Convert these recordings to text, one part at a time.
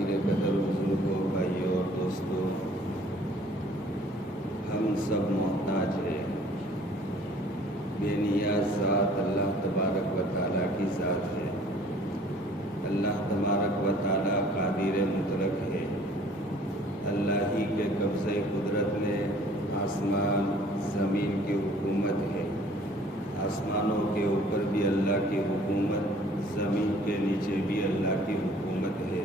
قابل قدر بزرگوں، بھائیوں اور دوستوں، ہم سب محتاج ہیں۔ بے نیاز ذات اللہ تبارک و تعالیٰ کی ذات ہے۔ اللہ تبارک و تعالیٰ قادر مطلق ہے۔ اللہ ہی کے قبضۂ قدرت میں آسمان زمین کی حکومت ہے۔ آسمانوں کے اوپر بھی اللہ کی حکومت، زمین کے نیچے بھی اللہ کی حکومت ہے۔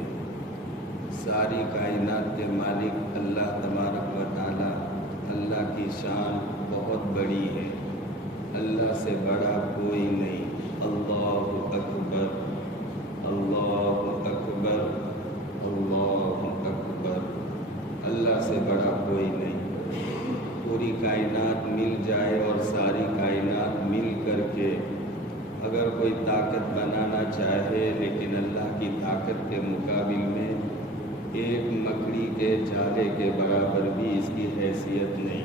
ساری کائنات کے مالک اللہ تبارک و تعالیٰ، اللہ کی شان بہت بڑی ہے۔ اللہ سے بڑا کوئی نہیں۔ اللہ اکبر، اللہ اکبر، اللہ اکبر۔ اللہ سے بڑا کوئی نہیں۔ پوری کائنات مل جائے اور ساری کائنات مل کر کے اگر کوئی طاقت بنانا چاہے، لیکن اللہ کی طاقت کے مقابل میں ایک مکڑی کے جالے کے برابر بھی اس کی حیثیت نہیں۔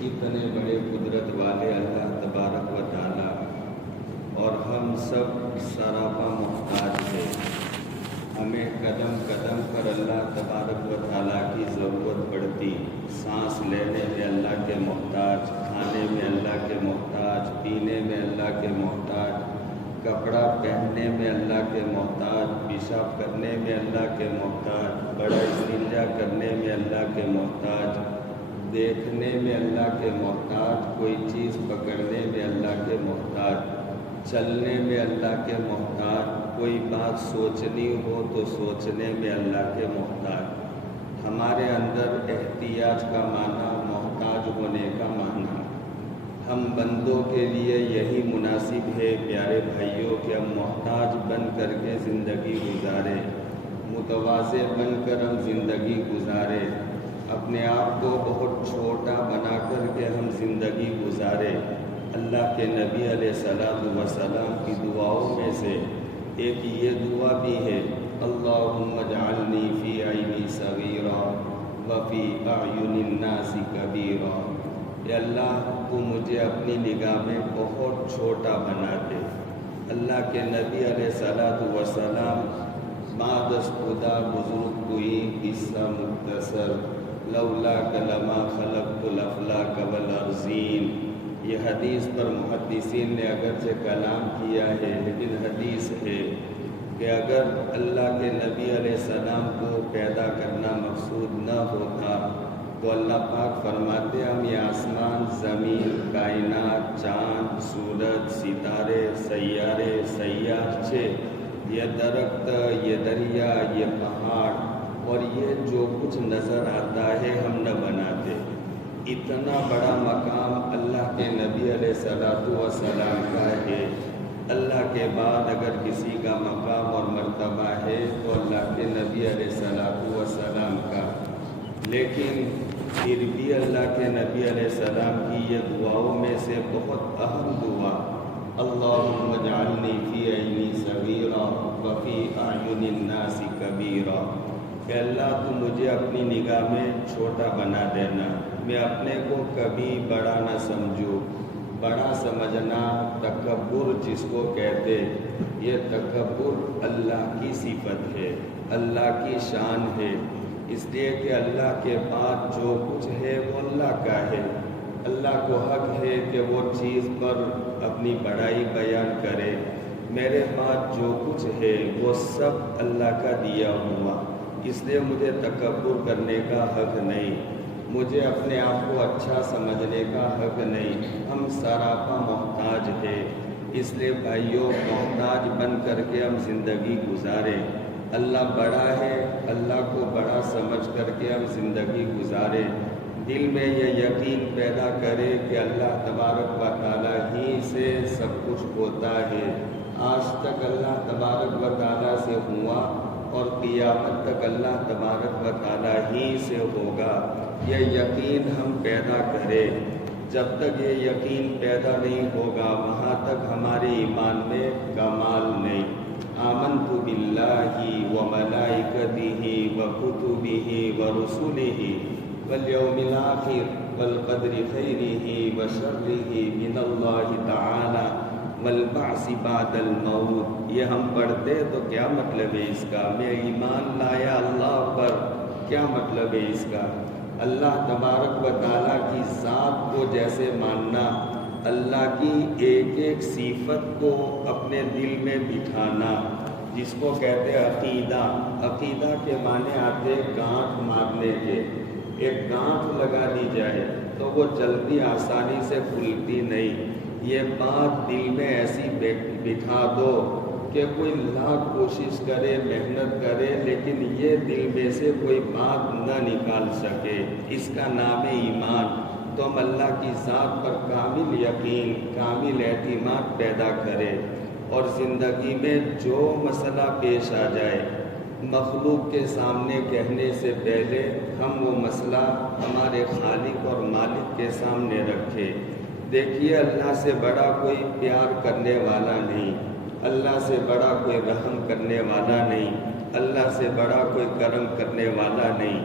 اتنے بڑے قدرت والے اللہ تبارک و تعالیٰ، اور ہم سب سراپا محتاج ہیں۔ ہمیں قدم قدم پر اللہ تبارک و تعالیٰ کی ضرورت پڑتی۔ سانس لینے میں اللہ کے محتاج، کھانے میں اللہ کے محتاج، پینے میں اللہ کے محتاج، کپڑا پہننے میں اللہ کے محتاج، پیشاب کرنے میں اللہ کے محتاج، بڑا استنجا کرنے میں اللہ کے محتاج، دیکھنے میں اللہ کے محتاج، کوئی چیز پکڑنے میں اللہ کے محتاج، چلنے میں اللہ کے محتاج، کوئی بات سوچنی ہو تو سوچنے میں اللہ کے محتاج۔ ہمارے اندر احتیاج کا معنی محتاج ہونے کا معنی۔ ہم بندوں کے لیے یہی مناسب ہے پیارے بھائیوں کہ ہم محتاج بن کر کے زندگی گزاریں، متواضع بن کر ہم زندگی گزاریں، اپنے آپ کو بہت چھوٹا بنا کر کے ہم زندگی گزاریں۔ اللہ کے نبی علیہ السلام کی دعاؤں میں سے ایک یہ دعا بھی ہے، اللہم اجعلنی فی عینی صغیرا وفی اعین الناس کبیرا۔ اے اللہ، تو مجھے اپنی نگاہ میں بہت چھوٹا بنا دے۔ اللہ کے نبی علیہ السلام بعد از خدا بزرگ کوئی قصہ مختصر، لولا کلمہ خلقت الافلاک والارضین۔ یہ حدیث پر محدثین نے اگرچہ کلام کیا ہے، لیکن حدیث ہے کہ اگر اللہ کے نبی علیہ السلام کو پیدا کرنا مقصود نہ ہوتا تو اللہ پاک فرماتے ہم یہ آسمان، زمین، کائنات، چاند، سورج، ستارے، سیارے، سیارچے، یہ درخت، یہ دریا، یہ پہاڑ اور یہ جو کچھ نظر آتا ہے ہم نہ بناتے۔ اتنا بڑا مقام اللہ کے نبی علیہ السلام کا ہے۔ اللہ کے بعد اگر کسی کا مقام اور مرتبہ ہے تو اللہ کے نبی علیہ السلام کا۔ لیکن پھر بھی اللہ کے نبی علیہ السلام کی یہ دعاؤں میں سے بہت اہم دعا، اللہم اجعلنی فی عینی صغیرا وفی اعین الناس کبیرا، کہ اللہ تو مجھے اپنی نگاہ میں چھوٹا بنا دینا، میں اپنے کو کبھی بڑا نہ سمجھوں۔ بڑا سمجھنا تکبر جس کو کہتے، یہ تکبر اللہ کی صفت ہے، اللہ کی شان ہے، اس لیے کہ اللہ کے بعد جو کچھ ہے وہ اللہ کا ہے۔ اللہ کو حق ہے کہ وہ چیز پر اپنی بڑائی بیان کرے۔ میرے بعد جو کچھ ہے وہ سب اللہ کا دیا ہوا، اس لیے مجھے تکبر کرنے کا حق نہیں، مجھے اپنے آپ کو اچھا سمجھنے کا حق نہیں۔ ہم سراپا محتاج ہیں، اس لیے بھائیوں محتاج بن کر کے ہم زندگی گزاریں۔ اللہ بڑا ہے، اللہ کو بڑا سمجھ کر کے ہم زندگی گزاریں۔ دل میں یہ یقین پیدا کرے کہ اللہ تبارک و تعالیٰ ہی سے سب کچھ ہوتا ہے۔ آج تک اللہ تبارک و تعالیٰ سے ہوا اور قیامت تک اللہ تبارک و تعالیٰ ہی سے ہوگا۔ یہ یقین ہم پیدا کریں۔ جب تک یہ یقین پیدا نہیں ہوگا وہاں تک ہمارے ایمان میں کمال نہیں۔ آمنت باللہ وملائکتہ وکتبہ ورسلہ والیوم الآخر والقدر خیرہ وشرہ من اللہ تعالی والبعث بعد الموت، یہ ہم پڑھتے تو کیا مطلب ہے اس کا؟ میں ایمان لایا اللہ پر، کیا مطلب ہے اس کا؟ اللہ تبارک و تعالیٰ کی ذات کو جیسے ماننا، اللہ کی ایک ایک صفت کو اپنے دل میں بٹھانا، جس کو کہتے ہیں عقیدہ۔ عقیدہ کے معنی آتے گانٹھ مارنے کے۔ ایک گانٹھ لگا دی جائے تو وہ جلدی آسانی سے کھلتی نہیں۔ یہ بات دل میں ایسی بٹھا دو کہ کوئی لاکھ کوشش کرے، محنت کرے، لیکن یہ دل میں سے کوئی بات نہ نکال سکے، اس کا نام ہے ایمان۔ تو ہم اللہ کی ذات پر کامل یقین، کامل اعتماد پیدا کرے، اور زندگی میں جو مسئلہ پیش آ جائے، مخلوق کے سامنے کہنے سے پہلے ہم وہ مسئلہ ہمارے خالق اور مالک کے سامنے رکھے۔ دیکھیے، اللہ سے بڑا کوئی پیار کرنے والا نہیں، اللہ سے بڑا کوئی رحم کرنے والا نہیں، اللہ سے بڑا کوئی کرم کرنے والا نہیں۔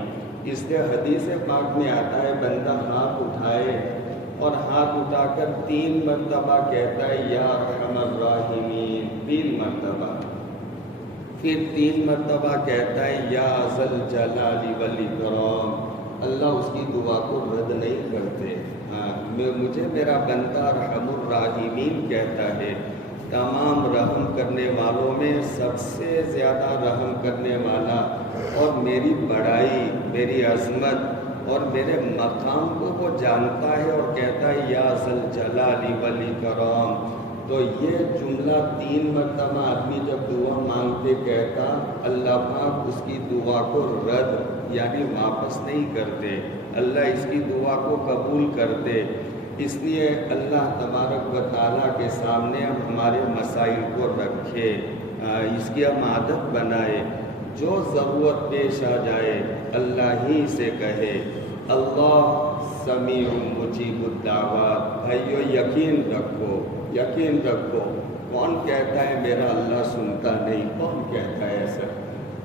اس لیے حدیث پاک میں آتا ہے، بندہ ہاتھ اٹھائے اور ہاتھ اٹھا کر 3 مرتبہ کہتا ہے یا ارحم الراحمین، 3 مرتبہ، پھر 3 مرتبہ کہتا ہے یا ذل جلال والاکرام۔ اللہ اس کی دعا کو رد نہیں کرتے۔ مجھے میرا بندہ ارحم الراحمین کہتا ہے۔ تمام رحم کرنے والوں میں سب سے زیادہ رحم کرنے والا، اور میری بڑائی، میری عظمت اور میرے مقام کو وہ جانتا ہے اور کہتا ہے یا ذل جلال والاکرام۔ تو یہ جملہ 3 مرتبہ آدمی جب دعا مانگ کے کہتا، اللہ پاک اس کی دعا کو رد یعنی واپس نہیں کرتے، اللہ اس کی دعا کو قبول کرتے۔ اس لیے اللہ تبارک و تعالیٰ کے سامنے ہم ہمارے مسائل کو رکھے، اس کی ہم عادت بنائے۔ جو ضرورت پیش آ جائے اللہ ہی سے کہے۔ اللہ سمیع مجیب الدعوات۔ بھائیو یقین رکھو، یقین رکھو۔ کون کہتا ہے میرا اللہ سنتا نہیں؟ کون کہتا ہے ایسا؟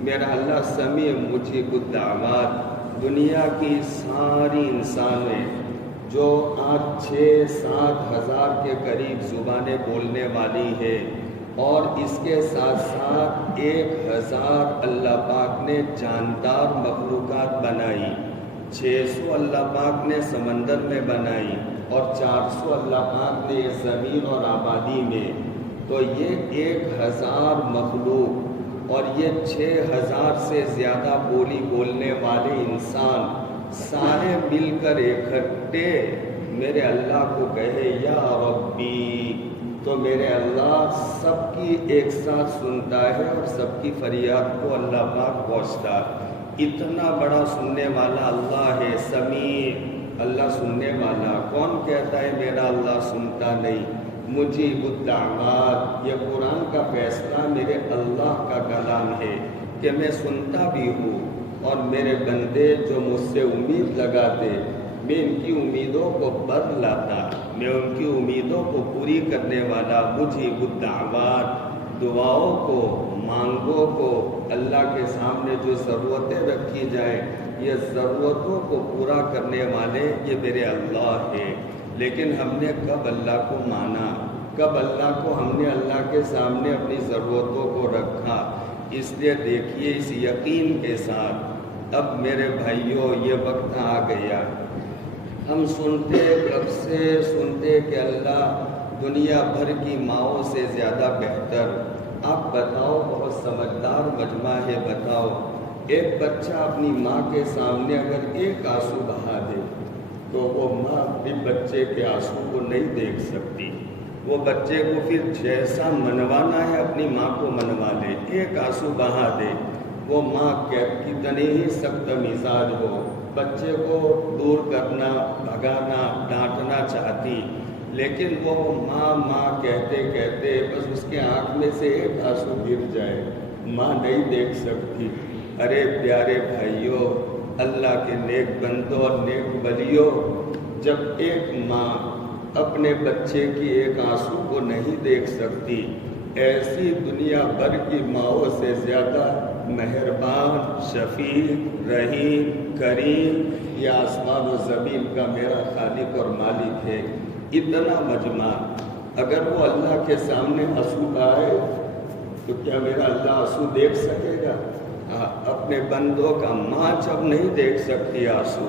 میرا اللہ سمیع مجیب الدعوات۔ دنیا کی ساری انسانیں جو آج 6-7 ہزار کے قریب زبانیں بولنے والی ہے، اور اس کے ساتھ ساتھ 1000 اللہ پاک نے جاندار مخلوقات بنائی، 600 اللہ پاک نے سمندر میں بنائی، اور 400 اللہ پاک نے زمین اور آبادی میں۔ تو یہ 1000 مخلوق اور یہ 6000 سے زیادہ بولی بولنے والے انسان سارے مل کر اکٹھے میرے اللہ کو کہے یا ربی، تو میرے اللہ سب کی ایک ساتھ سنتا ہے اور سب کی فریاد کو اللہ پاک پہنچتا۔ اتنا بڑا سننے والا اللہ ہے، سمیع، اللہ سننے والا۔ کون کہتا ہے میرا اللہ سنتا نہیں؟ مجیب الدعوات۔ یہ قرآن کا فیصلہ میرے اللہ کا کلام ہے کہ میں سنتا بھی ہوں، اور میرے بندے جو مجھ سے امید لگاتے، میں ان کی امیدوں کو بر لاتا، میں ان کی امیدوں کو پوری کرنے والا۔ مجیب الدعوات۔ دعاؤں کو، مانگوں کو، اللہ کے سامنے جو ضرورتیں رکھی جائیں، یہ ضرورتوں کو پورا کرنے والے یہ میرے اللہ ہے۔ لیکن ہم نے کب اللہ کو مانا؟ کب اللہ کو ہم نے اللہ کے سامنے اپنی ضرورتوں کو رکھا؟ اس لیے دیکھیے، اس یقین کے ساتھ اب میرے بھائیوں یہ وقت آ گیا، ہم سنتے کب سے سنتے کہ اللہ دنیا بھر کی ماؤں سے زیادہ بہتر۔ آپ بتاؤ، بہت سمجھدار مجمع ہے، بتاؤ ایک بچہ اپنی ماں کے سامنے اگر ایک آنسو بہا دے تو وہ ماں اپنے بچے کے آنسو کو نہیں دیکھ سکتی، وہ بچے کو پھر جیسا منوانا ہے اپنی ماں کو منوا لے، ایک آنسو بہا دے۔ وہ ماں کتنی ہی سخت مزاج ہو، بچے کو دور کرنا، بھگانا، ڈانٹنا چاہتی، لیکن وہ ماں ماں کہتے کہتے بس اس کے آنکھ میں سے ایک آنسو گر جائے، ماں نہیں دیکھ سکتی۔ ارے پیارے بھائیوں، اللہ کے نیک بندوں اور نیک ولیوں، جب ایک ماں اپنے بچے کی ایک آنسو کو نہیں دیکھ سکتی، ایسی دنیا بھر کی ماؤں سے زیادہ مہربان، شفیق، رحیم، کریم یہ آسمان و زمین کا میرا خالق اور مالک ہے۔ اتنا مجمع اگر وہ اللہ کے سامنے آنسو آئے تو کیا میرا اللہ آنسو دیکھ سکے گا؟ اپنے بندوں کا ماں جب نہیں دیکھ سکتی آنسو،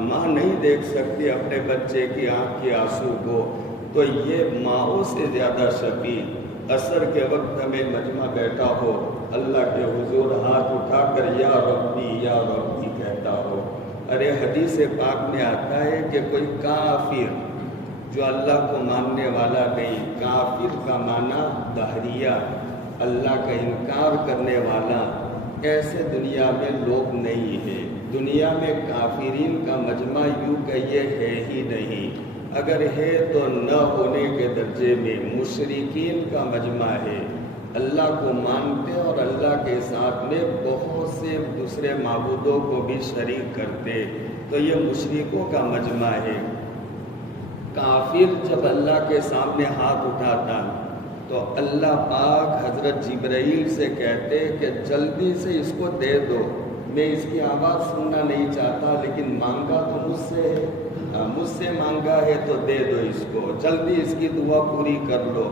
ماں نہیں دیکھ سکتی اپنے بچے کی آنکھ کی آنسو کو، تو یہ ماؤں سے زیادہ شفیع عصر کے وقت ہمیں مجمع بیٹھا ہو، اللہ کے حضور ہاتھ اٹھا کر یا ربی کہتا ہو۔ ارے حدیث پاک میں آتا ہے کہ کوئی کافر جو اللہ کو ماننے والا نہیں، کافر کا معنی دہریہ، اللہ کا انکار کرنے والا، ایسے دنیا میں لوگ نہیں ہیں۔ دنیا میں کافرین کا مجمع یوں کہیے ہے ہی نہیں، اگر ہے تو نہ ہونے کے درجے میں مشرکین کا مجمع ہے، اللہ کو مانتے اور اللہ کے ساتھ میں بہت سے دوسرے معبودوں کو بھی شریک کرتے، تو یہ مشرکوں کا مجمع ہے۔ کافر جب اللہ کے سامنے ہاتھ اٹھاتا تو اللہ پاک حضرت جبرائیل سے کہتے کہ جلدی سے اس کو دے دو، میں اس کی آواز سننا نہیں چاہتا، لیکن مانگا تو مجھ سے ہے، مجھ سے مانگا ہے تو دے دو اس کو، جلدی اس کی دعا پوری کر لو۔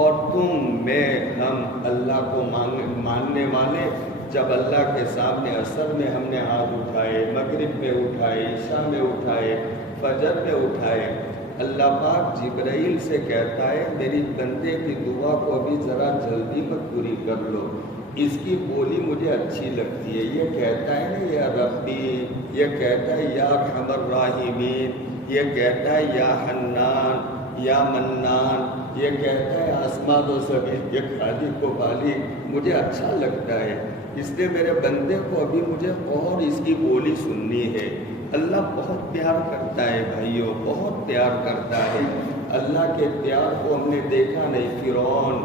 اور تم میں ہم اللہ کو ماننے والے جب اللہ کے سامنے عصر میں ہم نے ہاتھ اٹھائے، مغرب میں اٹھائے، عشاء میں اٹھائے، فجر میں اٹھائے، اللہ پاک جبرائیل سے کہتا ہے میری بندے کی دعا کو ابھی ذرا جلدی مت پوری کر لو، اس کی بولی مجھے اچھی لگتی ہے، یہ کہتا ہے نا یا ربی، یہ کہتا ہے یا ارحم الراحمین، یہ کہتا ہے یا حنان یا منان، یہ کہتا ہے آسمان و زمین کے خالق و بالق، مجھے اچھا لگتا ہے، اس لیے میرے بندے کو ابھی مجھے اور اس کی بولی سننی ہے۔ اللہ بہت پیار کرتا ہے بھائیوں، بہت پیار کرتا ہے۔ اللہ کے پیار کو ہم نے دیکھا نہیں۔ فرعون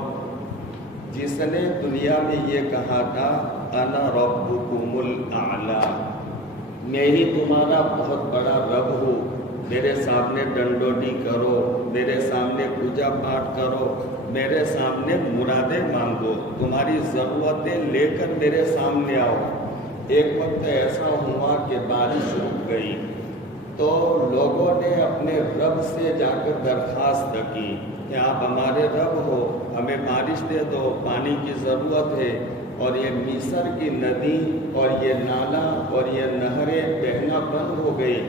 جس نے دنیا میں یہ کہا تھا انا ربکم الاعلی، میں ہی تمہارا بہت بڑا رب ہوں، میرے سامنے ڈنڈوٹی کرو، میرے سامنے پوجا پاٹ کرو، میرے سامنے مرادیں مانگو، تمہاری ضرورتیں لے کر میرے سامنے آؤ۔ ایک وقت ایسا ہوا کہ بارش رک گئی تو لوگوں نے اپنے رب سے جا کر درخواست کی کہ آپ ہمارے رب ہو، ہمیں بارش دے دو، پانی کی ضرورت ہے، اور یہ مصر کی ندی اور یہ نالا اور یہ نہریں بہنا بند ہو گئی،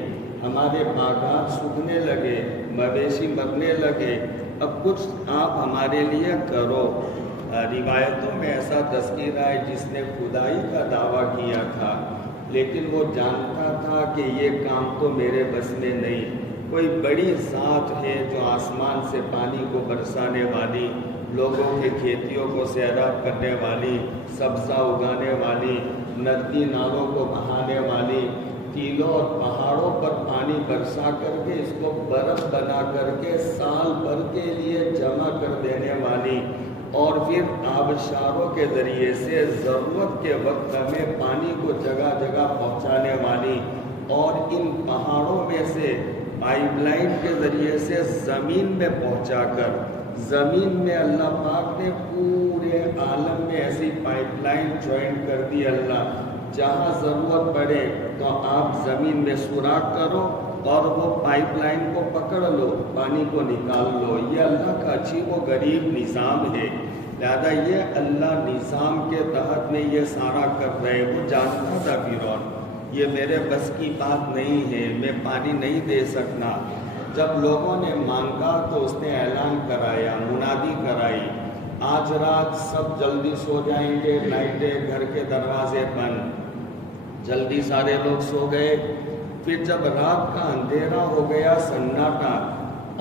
ہمارے باغات سوکھنے لگے، مویشی مرنے لگے، اب کچھ آپ ہمارے لیے کرو۔ روایتوں میں ایسا تذکرہ ہے جس نے خدائی کا دعویٰ کیا تھا، لیکن وہ جانتا تھا کہ یہ کام تو میرے بس میں نہیں، کوئی بڑی ذات ہے جو آسمان سے پانی کو برسانے والی، لوگوں کے کھیتیوں کو سیراب کرنے والی، سبزہ اگانے والی، ندی نالوں کو بہانے والی، ٹیلوں اور پہاڑوں پر پانی برسا کر کے اس کو برف بنا کر کے سال بھر کے لیے جمع کر دینے والی، اور پھر آبشاروں کے ذریعے سے ضرورت کے وقت ہمیں پانی کو جگہ جگہ پہنچانے والی، اور ان پہاڑوں میں سے پائپ لائن کے ذریعے سے زمین میں پہنچا کر، زمین میں اللہ پاک نے پورے عالم میں ایسی پائپ لائن جوائن کر دی اللہ، جہاں ضرورت پڑے تو آپ زمین میں سوراخ کرو اور وہ پائپ لائن کو پکڑ لو، پانی کو نکال لو۔ یہ اللہ کا عجیب و غریب نظام ہے، لہذا یہ اللہ نظام کے تحت میں یہ سارا کر رہے۔ وہ جانتا تھا فرعون یہ میرے بس کی بات نہیں ہے، میں پانی نہیں دے سکتا۔ جب لوگوں نے مانگا تو اس نے اعلان کرایا، منادی کرائی، آج رات سب جلدی سو جائیں گے، لائٹیں، گھر کے دروازے بند، جلدی سارے لوگ سو گئے۔ پھر جب رات کا اندھیرا ہو گیا، سناٹا،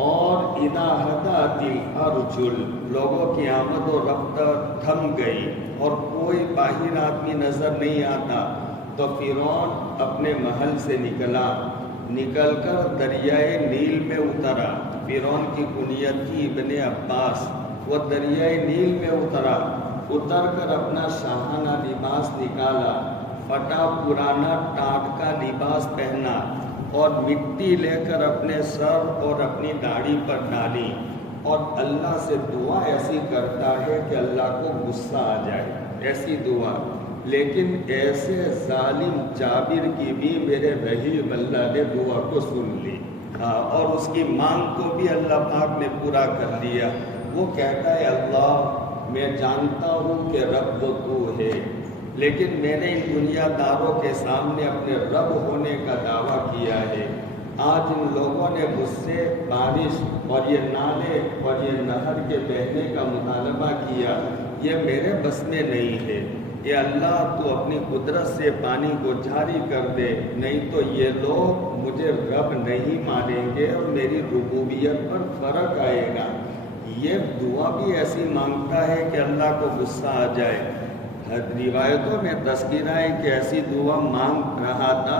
اور اذا ہدات الارجل، لوگوں کی آمد و رفت تھم گئی اور کوئی باہر آدمی نظر نہیں آتا، تو فرعون اپنے محل سے نکل کر دریائے نیل میں اترا۔ فرعون کی کنیت تھی ابن عباس، وہ دریائے نیل میں اتر کر اپنا شاہانہ لباس نکالا، پھٹا پرانا ٹاٹ کا لباس پہنا، اور مٹی لے کر اپنے سر اور اپنی داڑھی پر ڈالی، اور اللہ سے دعا ایسی کرتا ہے کہ اللہ کو غصہ آ جائے، ایسی دعا۔ لیکن ایسے ظالم جابر کی بھی میرے رحیم اللہ نے دعا کو سن لی۔ اور اس کی مانگ کو بھی اللہ پاک نے پورا کر دیا۔ وہ کہتا ہے اللہ میں جانتا ہوں کہ رب تو ہے، لیکن میں نے ان دنیا داروں کے سامنے اپنے رب ہونے کا دعویٰ کیا ہے۔ آج ان لوگوں نے مجھ سے بارش اور یہ نالے اور یہ نہر کے بہنے کا مطالبہ کیا، یہ میرے بس میں نہیں ہے۔ اے اللہ تو اپنی قدرت سے پانی کو جاری کر دے، نہیں تو یہ لوگ مجھے رب نہیں مانیں گے اور میری ربوبیت پر فرق آئے گا۔ یہ دعا بھی ایسی مانگتا ہے کہ اللہ کو غصہ آ جائے۔ روایتوں میں تذکرہ ہے کہ ایسی دعا مانگ رہا تھا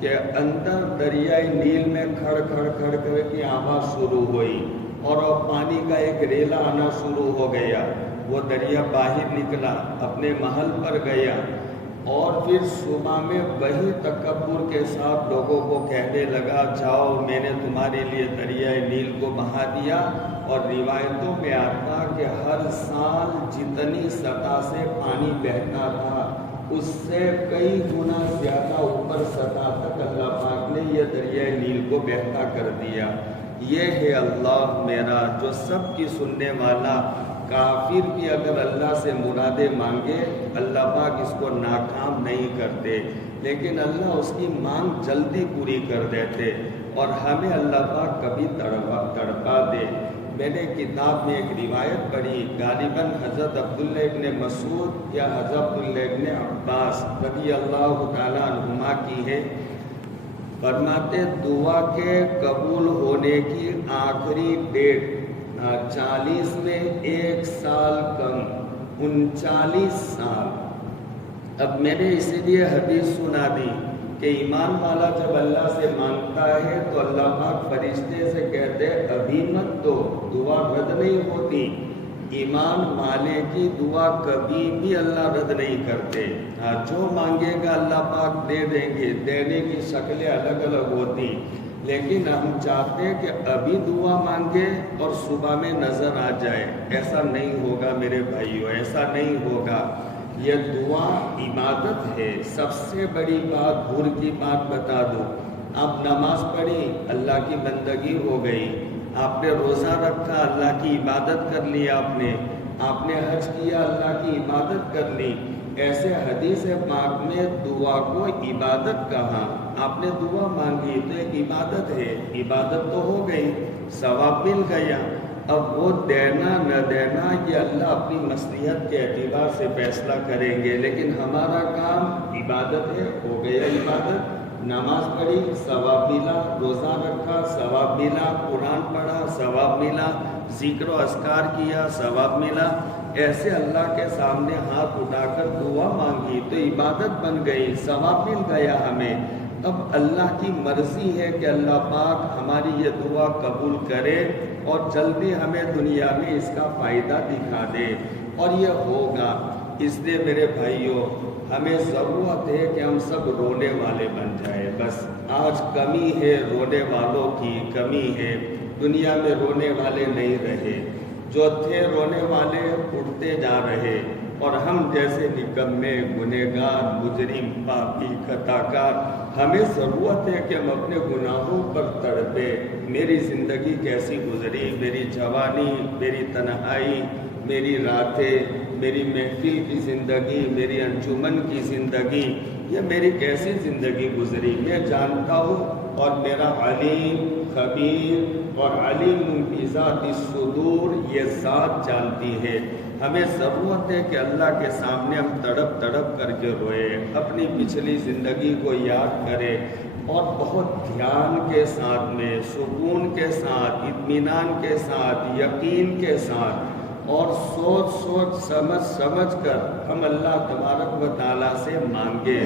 کہ اندر دریائے نیل میں کھڑ کھڑ کھڑ کر کی آواز شروع ہوئی اور پانی کا ایک ریلا آنا شروع ہو گیا۔ وہ دریا باہر نکلا، اپنے محل پر گیا اور پھر صبح میں وہی تکبر کے ساتھ لوگوں کو کہنے لگا جاؤ میں نے تمہارے لیے دریائے نیل کو بہا دیا۔ اور روایتوں میں آتا کہ ہر سال جتنی سطح سے پانی بہتا تھا اس سے کئی گنا زیادہ اوپر سطح تک اللہ پاک نے یہ دریائے نیل کو بہتا کر دیا۔ یہ ہے اللہ میرا جو سب کی سننے والا۔ کافر بھی اگر اللہ سے مرادیں مانگے اللہ پاک اس کو ناکام نہیں کرتے، لیکن اللہ اس کی مانگ جلدی پوری کر دیتے اور ہمیں اللہ پاک کبھی تڑپا دے۔ میں نے کتاب میں ایک روایت پڑھی، غالباً حضرت عبداللہ ابن مسعود یا حضرت عبداللہ ابن عباس رضی اللہ تعالیٰ عنہما کی ہے۔ فرماتے دعا کے قبول ہونے کی آخری ڈیٹ 40 میں 1 سال کم 39 سال۔ اب میں نے اسی لیے حدیث سنا دی کہ ایمان والا جب اللہ سے مانگتا ہے تو اللہ پاک فرشتے سے کہتے ابھی مت دو، دعا رد نہیں ہوتی۔ ایمان والے کی دعا کبھی بھی اللہ رد نہیں کرتے، جو مانگے گا اللہ پاک دے دیں گے۔ دینے کی شکلیں الگ الگ ہوتی، لیکن ہم چاہتے ہیں کہ ابھی دعا مانگے اور صبح میں نظر آ جائے۔ ایسا نہیں ہوگا میرے بھائیوں، ایسا نہیں ہوگا۔ یہ دعا عبادت ہے۔ سب سے بڑی بات بھول کی بات بتا دو، آپ نماز پڑھی اللہ کی بندگی ہو گئی، آپ نے روزہ رکھا اللہ کی عبادت کر لی، آپ نے حج کیا اللہ کی عبادت کر لی۔ ایسے حدیث پاک میں دعا کو عبادت کہا۔ آپ نے دعا مانگی تو ایک عبادت ہے، عبادت تو ہو گئی، ثواب مل گیا۔ اب وہ دینا نہ دینا یہ اللہ اپنی مصلحت کے اعتبار سے فیصلہ کریں گے، لیکن ہمارا کام عبادت ہے، ہو گیا عبادت۔ نماز پڑھی ثواب ملا، روزہ رکھا ثواب ملا، قرآن پڑھا ثواب ملا، ذکر و اذکار کیا ثواب ملا۔ ایسے اللہ کے سامنے ہاتھ اٹھا کر دعا مانگی تو عبادت بن گئی، ثواب مل گیا ہمیں۔ اب اللہ کی مرضی ہے کہ اللہ پاک ہماری یہ دعا قبول کرے اور جلدی ہمیں دنیا میں اس کا فائدہ دکھا دے، اور یہ ہوگا۔ اس لیے میرے بھائیوں ہمیں ضرورت ہے کہ ہم سب رونے والے بن جائیں۔ بس آج کمی ہے، رونے والوں کی کمی ہے، دنیا میں رونے والے نہیں رہے۔ جو تھے رونے والے اٹھتے جا رہے، اور ہم جیسے نکمے گنہگار مجرم پاپی خطا کار ہمیں ضرورت ہے کہ ہم اپنے گناہوں پر تڑپے۔ میری زندگی کیسی گزری، میری جوانی، میری تنہائی، میری راتیں، میری محفل کی زندگی، میری انجمن کی زندگی، یہ میری کیسی زندگی گزری میں جانتا ہوں، اور میرا علیم خبیر اور علیم بذات الصدور یہ ذات جانتی ہے۔ ہمیں ضرورت ہے کہ اللہ کے سامنے ہم تڑپ تڑپ کر کے روئے، اپنی پچھلی زندگی کو یاد کرے، اور بہت دھیان کے ساتھ میں، سکون کے ساتھ، اطمینان کے ساتھ، یقین کے ساتھ، اور سوچ سمجھ کر ہم اللہ تبارک و تعالیٰ سے مانگے۔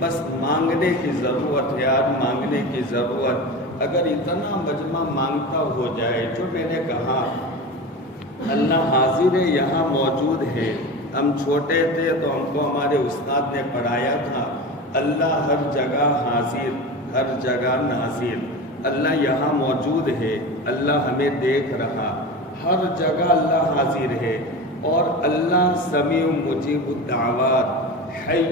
بس مانگنے کی ضرورت ہے، آج مانگنے کی ضرورت۔ اگر اتنا مجمع مانگتا ہو جائے، جو میں نے کہا اللہ حاضر ہے، یہاں موجود ہے۔ ہم چھوٹے تھے تو ہم کو ہمارے استاد نے پڑھایا تھا، اللہ ہر جگہ حاضر، ہر جگہ ناظر۔ اللہ یہاں موجود ہے، اللہ ہمیں دیکھ رہا، ہر جگہ اللہ حاضر ہے، اور اللہ سمیع مجیب الدعوات، حی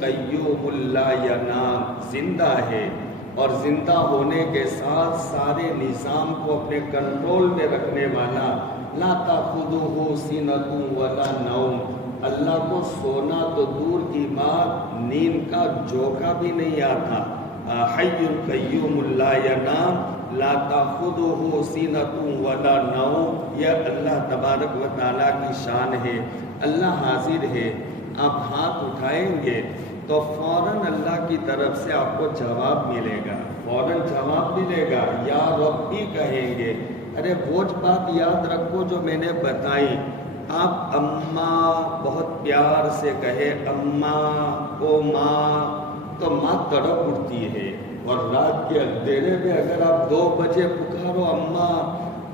قیوم لا ینام، زندہ ہے۔ اور زندہ ہونے کے ساتھ سارے نظام کو اپنے کنٹرول میں رکھنے والا، لا تأخذہ سنۃ ولا نوم، اللہ کو سونا تو دور کی بات، نیند کا جھونکا بھی نہیں آتا۔ حی القیوم لا ینام لا تأخذہ سنۃ ولا نوم، یہ اللہ تبارک و تعالیٰ کی شان ہے۔ اللہ حاضر ہے، آپ ہاتھ اٹھائیں گے تو فوراً اللہ کی طرف سے آپ کو جواب ملے گا، فوراً جواب ملے گا، یا ربی کہیں گے۔ ارے وہ بات یاد رکھو جو میں نے بتائی، آپ اماں بہت پیار سے کہے، اماں او ماں، تو ماں تڑپ اٹھتی ہے، اور رات کے اندھیرے میں اگر آپ 2 بجے پکارو اماں،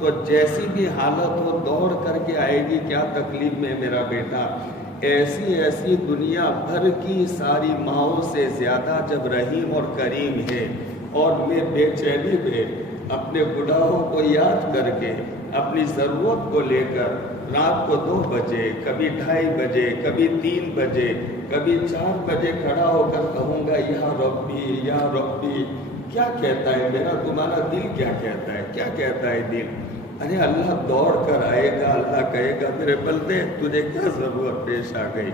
تو جیسی بھی حالت ہو دوڑ کر کے آئے گی، کیا تکلیف میں میرا بیٹا۔ ایسی دنیا بھر کی ساری ماؤں سے زیادہ جب رحیم اور کریم ہے، اور میں بے چینی میں اپنے گناہوں کو یاد کر کے اپنی ضرورت کو لے کر رات کو 2 بجے، کبھی 2:30 بجے، کبھی 3 بجے، کبھی 4 بجے کھڑا ہو کر کہوں گا یا ربی یا ربی، کیا کہتا ہے میرا تمہارا دل، کیا کہتا ہے، کیا کہتا ہے دل؟ ارے اللہ دوڑ کر آئے گا، اللہ کہے گا میرے بندے تجھے کیا ضرورت پیش آ گئی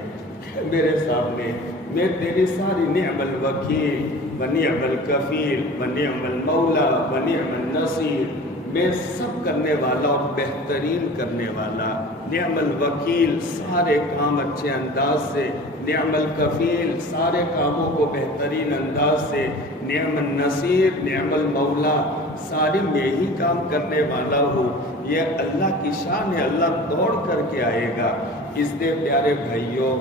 میرے سامنے، میں تیری ساری نعم الوکیل و نعم الکفیل و نعم المولا و نعم النصیر، میں سب کرنے والا اور بہترین کرنے والا، نعم الوکیل سارے کام اچھے انداز سے، نعم الکفیل سارے کاموں کو بہترین انداز سے، نعم النصیر نعم المولا ساری میں ہی کام کرنے والا ہوں۔ یہ اللہ کی شان ہے، اللہ دوڑ کر کے آئے گا۔ اس لیے پیارے بھائیوں،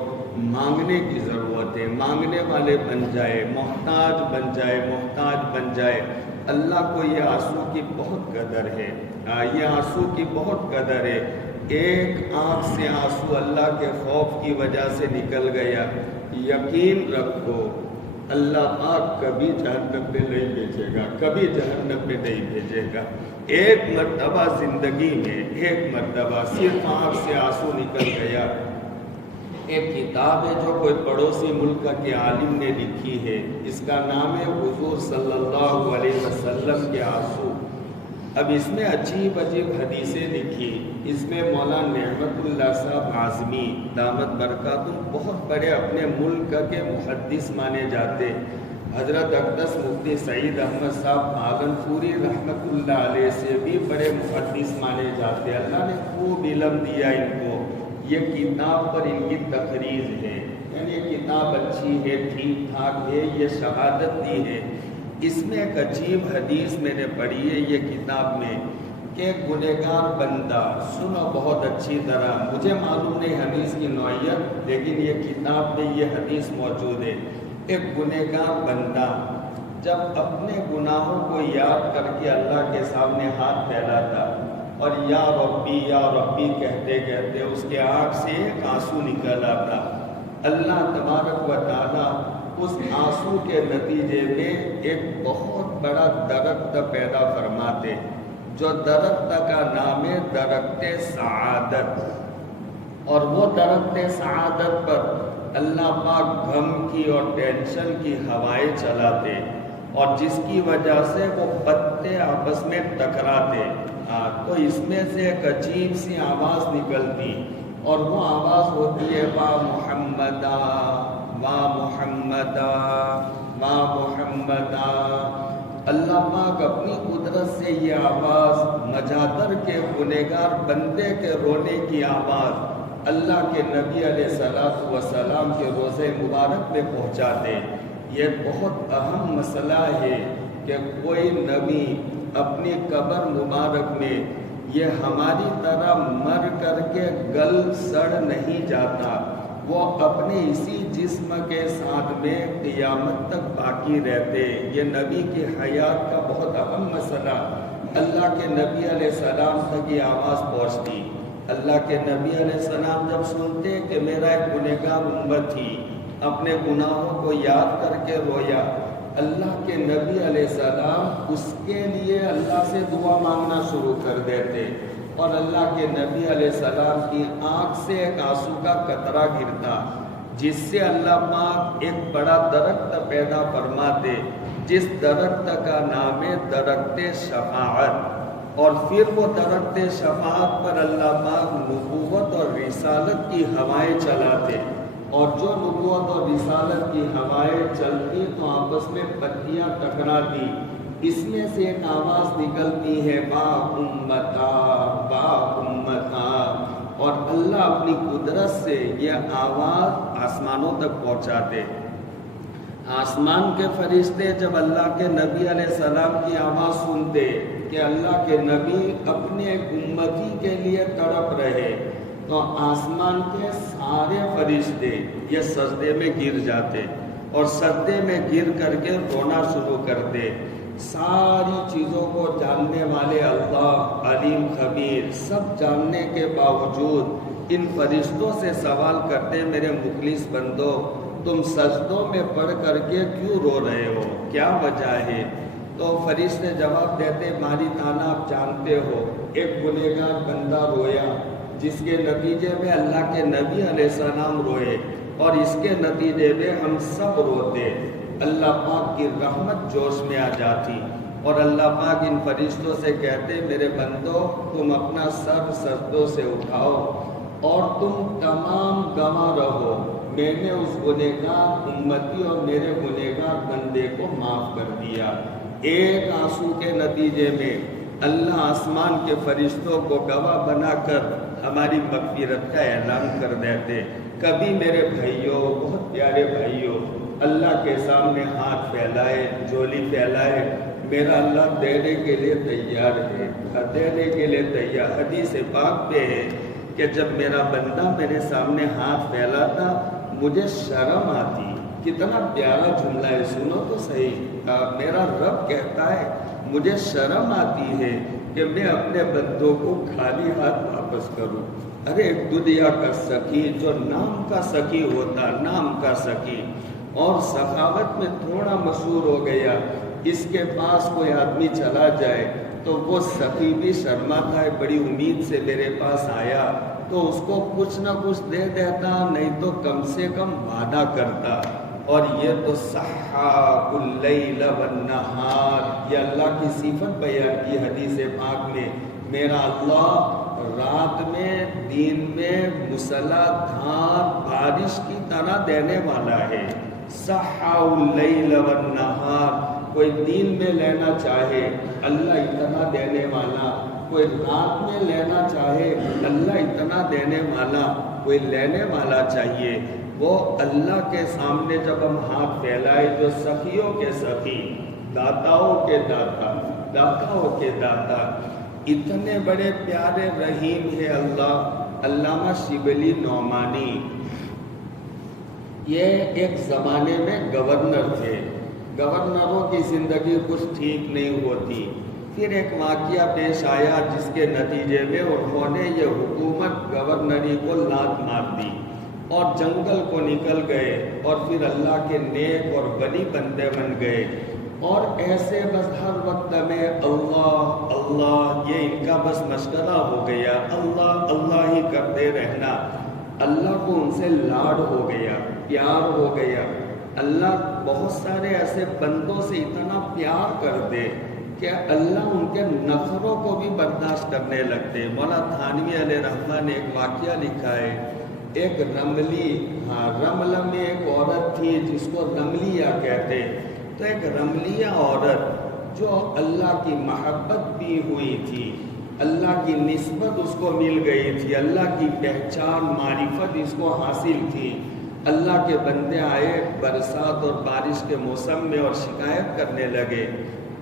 مانگنے کی ضرورت ہے، مانگنے والے بن جائے، محتاج بن جائے، محتاج بن جائے۔ اللہ کو یہ آنسو کی بہت قدر ہے، یہ آنسو کی بہت قدر ہے۔ ایک آنکھ سے آنسو اللہ کے خوف کی وجہ سے نکل گیا، یقین رکھو اللہ پاک کبھی جہنم میں نہیں بھیجے گا، کبھی جہنم میں نہیں بھیجے گا۔ ایک مرتبہ زندگی میں، ایک مرتبہ صرف آنکھ سے آنسو نکل گیا۔ ایک کتاب ہے جو کوئی پڑوسی ملک کے عالم نے لکھی ہے، اس کا نام ہے حضور صلی اللہ علیہ وسلم کے آنسو۔ اب اس میں عجیب عجیب حدیثیں لکھی، اس میں مولانا نعمت اللہ صاحب اعظمی دامت برکاتہم بہت بڑے اپنے ملک کے محدث مانے جاتے، حضرت اقدس مفتی سعید احمد صاحب آلمپوری رحمت اللہ علیہ سے بھی بڑے محدث مانے جاتے، اللہ نے خوب علم دیا ان کو۔ یہ کتاب پر ان کی تقریر ہے، یعنی یہ کتاب اچھی ہے، ٹھیک ٹھاک ہے، یہ شہادت دی ہے۔ اس میں ایک عجیب حدیث میں نے پڑھی ہے یہ کتاب میں، کہ گنہگار بندہ، سنو بہت اچھی طرح، مجھے معلوم نہیں حدیث کی نوعیت، لیکن یہ کتاب میں یہ حدیث موجود ہے۔ ایک گنہگار بندہ جب اپنے گناہوں کو یاد کر کے اللہ کے سامنے ہاتھ پھیلاتا اور یا ربی کہتے کہتے اس کے آنکھ سے ایک آنسو نکل آتا، اللہ تبارک و تعالیٰ اس آنسو کے نتیجے میں ایک بہت بڑا درخت پیدا فرماتے، جو درخت کا نام ہے درخت سعادت، اور وہ درخت سعادت پر اللہ پاک غم کی اور ٹینشن کی ہوائیں چلاتے، اور جس کی وجہ سے وہ پتے آپس میں ٹکراتے، تو اس میں سے ایک عجیب سی آواز نکلتی، اور وہ آواز ہوتی ہے وا محمدا وا محمدا وا محمدا۔ اللہ پاک اپنی قدرت سے یہ آواز مجادر کے گنہگار بندے کے رونے کی آواز اللہ کے نبی علیہ الصلوۃ والسلام کے روضہ مبارک میں پہنچاتے۔ یہ بہت اہم مسئلہ ہے کہ کوئی نبی اپنی قبر مبارک میں یہ ہماری طرح مر کر کے گل سڑ نہیں جاتا، وہ اپنے اسی جسم کے ساتھ میں قیامت تک باقی رہتے۔ یہ نبی کی حیات کا بہت اہم مسئلہ، اللہ کے نبی علیہ السلام تک یہ آواز پہنچتی۔ اللہ کے نبی علیہ السلام جب سنتے کہ میرا ایک گنہگار امت ہی اپنے گناہوں کو یاد کر کے رویا، اللہ کے نبی علیہ السلام اس کے لیے اللہ سے دعا مانگنا شروع کر دیتے، اور اللہ کے نبی علیہ السلام کی آنکھ سے ایک آنسو کا قطرہ گرتا، جس سے اللہ پاک ایک بڑا درخت پیدا فرماتے، جس درخت کا نام ہے درخت شفاعت، اور پھر وہ درخت شفاعت پر اللہ پاک نبوت اور رسالت کی ہوائیں چلاتے، اور جو نبوت اور رسالت کی ہوائیں چلتی تو آپس میں پتیاں ٹکراتی، اس میں سے ایک آواز نکلتی ہے با امتا با امتا، اور اللہ اپنی قدرت سے یہ آواز آسمانوں تک پہنچاتے۔ آسمان کے فرشتے جب اللہ کے نبی علیہ السلام کی آواز سنتے کہ اللہ کے نبی اپنے امتی کے لیے تڑپ رہے، تو آسمان کے سارے فرشتے یہ سجدے میں گر جاتے، اور سجدے میں گر کر کے رونا شروع کرتے۔ ساری چیزوں کو جاننے والے اللہ علیم خبیر سب جاننے کے باوجود ان فرشتوں سے سوال کرتے، میرے مخلص بندو تم سجدوں میں پڑھ کر کے کیوں رو رہے ہو، کیا وجہ ہے؟ تو فرشتے جواب دیتے، ماری تعالیٰ آپ جانتے ہو ایک گنہگار بندہ رویا، جس کے نتیجے میں اللہ کے نبی علیہ السلام روئے، اور اس کے نتیجے میں ہم سب روتے، اللہ پاک کی رحمت جوش میں آ جاتی، اور اللہ پاک ان فرشتوں سے کہتے، میرے بندو تم اپنا سر سجدوں سے اٹھاؤ اور تم تمام گواہ رہو، میں نے اس گنہگار امتی اور میرے گنہگار بندے کو معاف کر دیا۔ ایک آنسو کے نتیجے میں اللہ آسمان کے فرشتوں کو گواہ بنا کر ہماری مغفرت کا اعلان کر دیتے۔ کبھی میرے بھائیوں، بہت پیارے بھائیوں، اللہ کے سامنے ہاتھ پھیلائے، جھولی پھیلائے، میرا اللہ دینے کے لیے تیار ہے، دینے کے لیے تیار۔ حدیث پاک پہ ہے کہ جب میرا بندہ میرے سامنے ہاتھ پھیلاتا مجھے شرم آتی۔ کتنا پیارا جملہ ہے، سنو تو صحیح۔ میرا رب کہتا ہے مجھے شرم آتی ہے کہ میں اپنے بندوں کو خالی ہاتھ واپس کروں۔ ارے دنیا کا سخی جو نام کا سخی ہوتا، نام کا سخی، اور سخاوت میں تھوڑا مشہور ہو گیا، اس کے پاس کوئی آدمی چلا جائے تو وہ سخی بھی شرماتا ہے، بڑی امید سے میرے پاس آیا تو اس کو کچھ نہ کچھ دے دیتا، نہیں تو کم سے کم وعدہ کرتا۔ اور یہ تو سحاق اللیل والنہار، یہ اللہ کی صفت بیان کی حدیث پاک میں، میرا اللہ رات میں دن میں مسلح دھار بارش کی طرح دینے والا ہے۔ سحاق اللیل والنہار، کوئی دن میں لینا چاہے اللہ اتنا دینے والا، کوئی رات میں لینا چاہے اللہ اتنا دینے والا، کوئی لینے والا چاہیے۔ وہ اللہ کے سامنے جب ہم ہاتھ پھیلائے، جو سخیوں کے سخی، داتاؤں کے داتا، داتاؤں کے داتا، اتنے بڑے پیارے رحیم ہے اللہ۔ علامہ شبلی نعمانی یہ ایک زمانے میں گورنر تھے، گورنروں کی زندگی کچھ ٹھیک نہیں ہوتی، پھر ایک واقعہ پیش آیا جس کے نتیجے میں انہوں نے یہ حکومت گورنری کو لات مار دی اور جنگل کو نکل گئے، اور پھر اللہ کے نیک اور ولی بندے بن گئے، اور ایسے بس ہر وقت میں اللہ اللہ، یہ ان کا بس مشغلہ ہو گیا، اللہ اللہ ہی کرتے رہنا۔ اللہ کو ان سے لاڈ ہو گیا، پیار ہو گیا۔ اللہ بہت سارے ایسے بندوں سے اتنا پیار کر دے کہ اللہ ان کے نخروں کو بھی برداشت کرنے لگتے۔ مولانا تھانوی علیہ رحمہ نے ایک واقعہ لکھا ہے، ایک رملی، رمل میں ایک عورت تھی جس کو رملیہ کہتے، تو ایک رملیہ عورت جو اللہ کی محبت بھی ہوئی تھی، اللہ کی نسبت اس کو مل گئی تھی، اللہ کی پہچان معرفت اس کو حاصل تھی۔ اللہ کے بندے آئے برسات اور بارش کے موسم میں اور شکایت کرنے لگے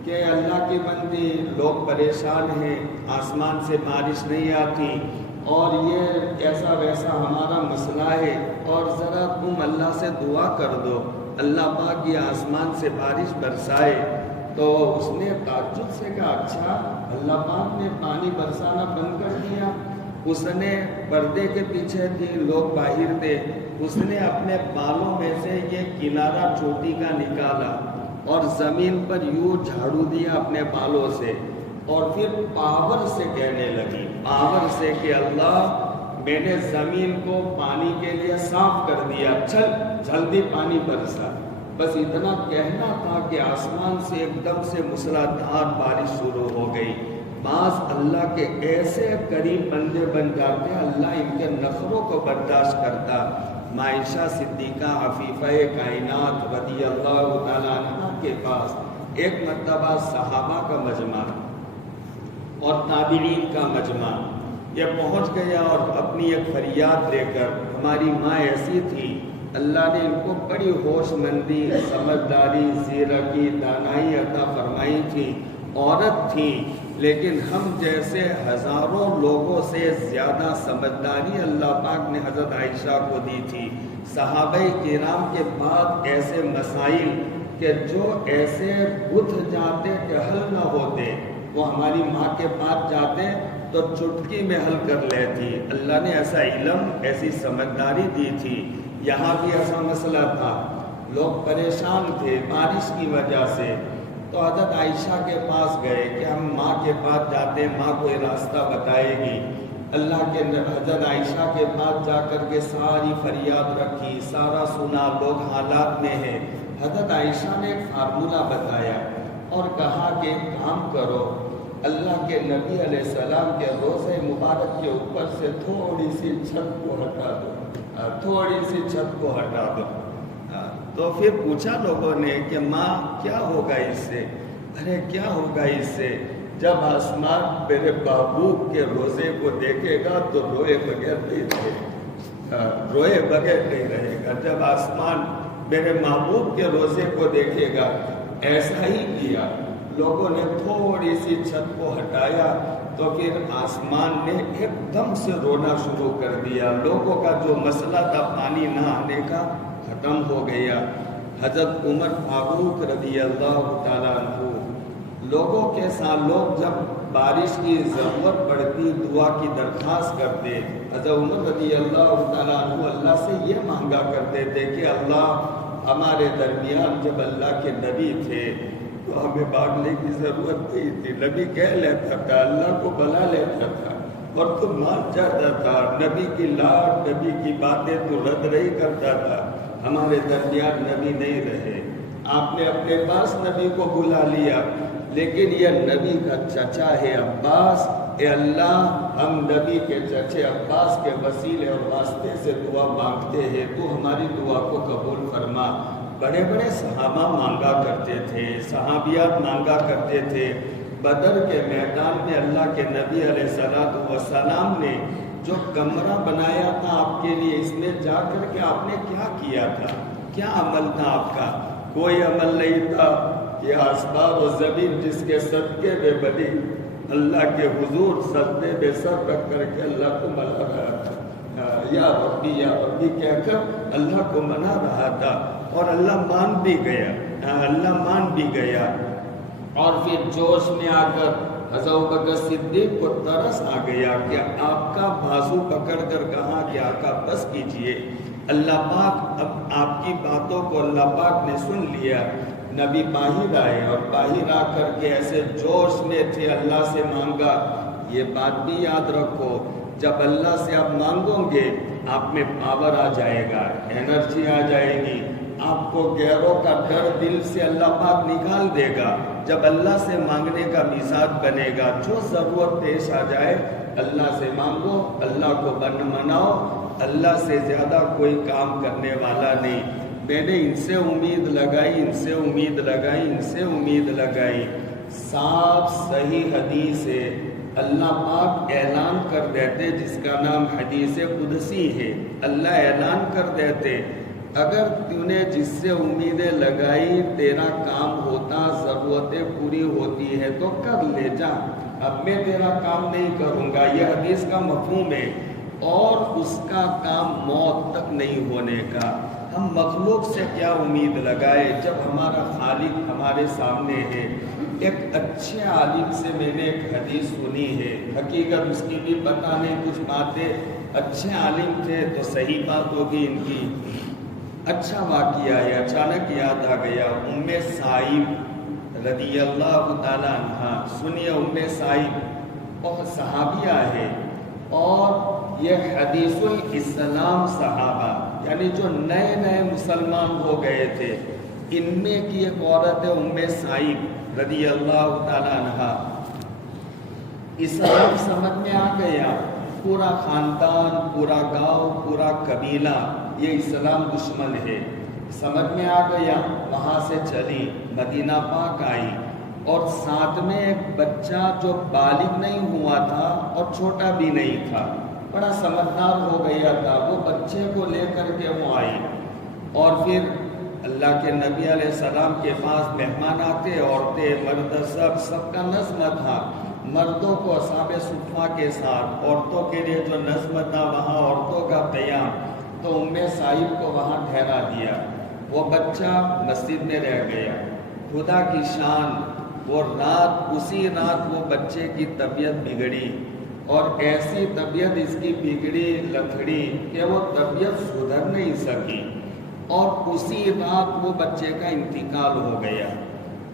کہ اللہ کی بندی، لوگ پریشان ہیں، آسمان سے بارش نہیں آتی، اور یہ ایسا ویسا ہمارا مسئلہ ہے، اور ذرا تم اللہ سے دعا کر دو، اللہ پاک یہ آسمان سے بارش برسائے۔ تو اس نے تعجب سے کہا، اچھا اللہ پاک نے پانی برسانا بند کر دیا؟ اس نے پردے کے پیچھے تھی، لوگ باہر تھے، اس نے اپنے بالوں میں سے یہ کنارہ چوٹی کا نکالا اور زمین پر یوں جھاڑو دیا اپنے بالوں سے، اور پھر پاور سے کہنے لگی، پاور سے کہ اللہ میں نے زمین کو پانی کے لیے صاف کر دیا، چل جلدی پانی برسا۔ بس اتنا کہنا تھا کہ آسمان سے ایک دم سے موسلادھار بارش شروع ہو گئی۔ بعض اللہ کے ایسے قریب بندے بن جاتے ہیں، اللہ ان کے نخروں کو برداشت کرتا۔ عائشہ صدیقہ عفیفہ کائنات رضی اللہ تعالیٰ عنہ کے پاس ایک مرتبہ صحابہ کا مجمع اور تابعین کا مجمع یہ پہنچ گیا، اور اپنی ایک فریاد لے کر، ہماری ماں ایسی تھی، اللہ نے ان کو بڑی ہوش مندی، سمجھداری، زیرکی، دانائی عطا فرمائی تھی، عورت تھی، لیکن ہم جیسے ہزاروں لوگوں سے زیادہ سمجھداری اللہ پاک نے حضرت عائشہ کو دی تھی۔ صحابہ کرام کے بعد ایسے مسائل کہ جو ایسے بجھ جاتے کہ حل نہ ہوتے، وہ ہماری ماں کے پاس جاتے تو چٹکی میں حل کر لیتی۔ اللہ نے ایسا علم، ایسی سمجھداری دی تھی۔ یہاں بھی ایسا مسئلہ تھا، لوگ پریشان تھے بارش کی وجہ سے، تو حضرت عائشہ کے پاس گئے کہ ہم ماں کے پاس جاتے، ماں کوئی راستہ بتائے گی۔ اللہ کے حضرت عائشہ کے پاس جا کر کے ساری فریاد رکھی، سارا سنا، لوگ حالات میں ہیں۔ حضرت عائشہ نے ایک فارمولہ بتایا اور کہا کہ ایک کام کرو، اللہ کے نبی علیہ السلام کے روضہ مبارک کے اوپر سے تھوڑی سی چھت کو ہٹا دو، تھوڑی سی چھت کو ہٹا دو۔ تو پھر پوچھا لوگوں نے کہ ماں کیا ہوگا اس سے؟ ارے کیا ہوگا اس سے؟ جب آسمان میرے محبوب کے روزے کو دیکھے گا تو روئے بغیر نہیں رہے گا، روئے بغیر نہیں رہے گا۔ جب آسمان میرے محبوب کے روزے کو دیکھے گا۔ ایسا ہی کیا، لوگوں نے تھوڑی سی چھت کو ہٹایا تو پھر آسمان نے ایک دم سے رونا شروع کر دیا۔ لوگوں کا جو مسئلہ تھا پانی نہ آنے کا ختم ہو گیا۔ حضرت عمر فاروق رضی اللہ تعالیٰ عنہ لوگوں کے ساتھ، لوگ جب بارش کی ضرورت پڑتی دعا کی درخواست کرتے، حضرت عمر رضی اللہ تعالیٰ عنہ اللہ سے یہ مانگا کرتے تھے کہ اللہ ہمارے درمیان جب اللہ کے نبی تھے تو ہمیں مانگنے کی ضرورت نہیں تھی، نبی کہہ لیتا تھا، اللہ کو بلا لیتا تھا اور تو مان جاتا تھا، نبی کی لاٹ، نبی کی باتیں تو رد نہیں کرتا تھا۔ ہمارے درمیان نبی نہیں رہے، آپ نے اپنے پاس نبی کو بلا لیا، لیکن یہ نبی کا چچا ہے عباس، اے اللہ ہم نبی کے چچے عباس کے وسیلے اور واسطے سے دعا مانگتے ہیں، تو ہماری دعا کو قبول فرما۔ بڑے بڑے صحابہ مانگا کرتے تھے، صحابیات مانگا کرتے تھے۔ بدر کے میدان میں اللہ کے نبی علیہ السلام نے جو کمرہ بنایا تھا آپ کے لیے، اس میں جا کر کے آپ نے کیا کیا تھا؟ کیا عمل تھا آپ کا؟ کوئی عمل نہیں تھا کہ آسمان و زمین جس کے صدقے میں بنی، اللہ کے حضور سجدے میں سر رکھ کر کے اللہ کو منا رہا تھا، یا ربی کہہ کر اللہ کو منا رہا تھا، اور اللہ مان بھی گیا، اللہ مان بھی گیا۔ اور پھر جوش میں آ کر حضرت ابوبکر صدیق کو ترس آ گیا کہ آپ کا بازو پکڑ کر کہا کہ آقا بس کیجئے، اللہ پاک اب آپ کی باتوں کو اللہ پاک نے سن لیا۔ نبی باہر آئے اور باہر آ کر کے ایسے جوش میں تھے، اللہ سے مانگا۔ یہ بات بھی یاد رکھو، جب اللہ سے آپ مانگو گے آپ میں پاور آ جائے گا، انرجی آ جائے گی، آپ کو غیروں کا ڈر دل سے اللہ پاک نکال دے گا۔ جب اللہ سے مانگنے کا مزاج بنے گا، جو ضرورت پیش آ جائے اللہ سے مانگو، اللہ کو مناؤ، اللہ سے زیادہ کوئی کام کرنے والا نہیں۔ میں نے ان سے امید لگائی، ان سے امید لگائی، ان سے امید لگائی۔ صاف صحیح حدیث ہے، اللہ پاک اعلان کر دیتے، جس کا نام حدیث قدسی ہے، اللہ اعلان کر دیتے اگر تو نے جس سے امیدیں لگائی تیرا کام ہوتا، ضرورتیں پوری ہوتی ہے تو کر لے جا، اب میں تیرا کام نہیں کروں گا۔ یہ حدیث کا مفہوم ہے، اور اس کا کام موت تک نہیں ہونے کا۔ ہم مخلوق سے کیا امید لگائے جب ہمارا خالق ہمارے سامنے ہے۔ ایک اچھے عالم سے میں نے ایک حدیث سنی ہے، حقیقت اس کی بھی پتہ نہیں، کچھ باتیں اچھے عالم تھے تو صحیح بات ہوگی ان کی۔ اچھا واقعہ ہے، اچانک یاد آ گیا، ام سائب رضی اللہ تعالیٰ عنہ، سنیے ام سائب بہت صحابیہ ہے، اور یہ حدیث الاسلام صحابہ یعنی جو نئے نئے مسلمان ہو گئے تھے، ان میں کی ایک عورت ہے ام سعید رضی اللہ تعالیٰ عنہا۔ اسلام سمجھ میں آ گیا، پورا خاندان، پورا گاؤں، پورا قبیلہ یہ اسلام دشمن ہے، سمجھ میں آ گیا۔ وہاں سے چلی مدینہ پاک آئی، اور ساتھ میں ایک بچہ جو بالغ نہیں ہوا تھا اور چھوٹا بھی نہیں تھا، بڑا سمجھدار ہو گیا تھا، وہ بچے کو لے کر کے وہ آئی۔ اور پھر اللہ کے نبی علیہ السلام کے پاس مہمان آتے، عورتیں مرد سب کا نظم تھا، مردوں کو اصحاب صفہ کے ساتھ، عورتوں کے لیے جو نظم تھا وہاں عورتوں کا قیام، تو ام سعید کو وہاں ٹھہرا دیا۔ وہ بچہ مسجد میں رہ گیا، خدا کی شان، وہ رات، اسی رات وہ بچے کی طبیعت بگڑی، اور ایسی طبیعت اس کی بگڑی لتھڑی کہ وہ طبیعت سدھر نہیں سکی، اور اسی رات وہ بچے کا انتقال ہو گیا۔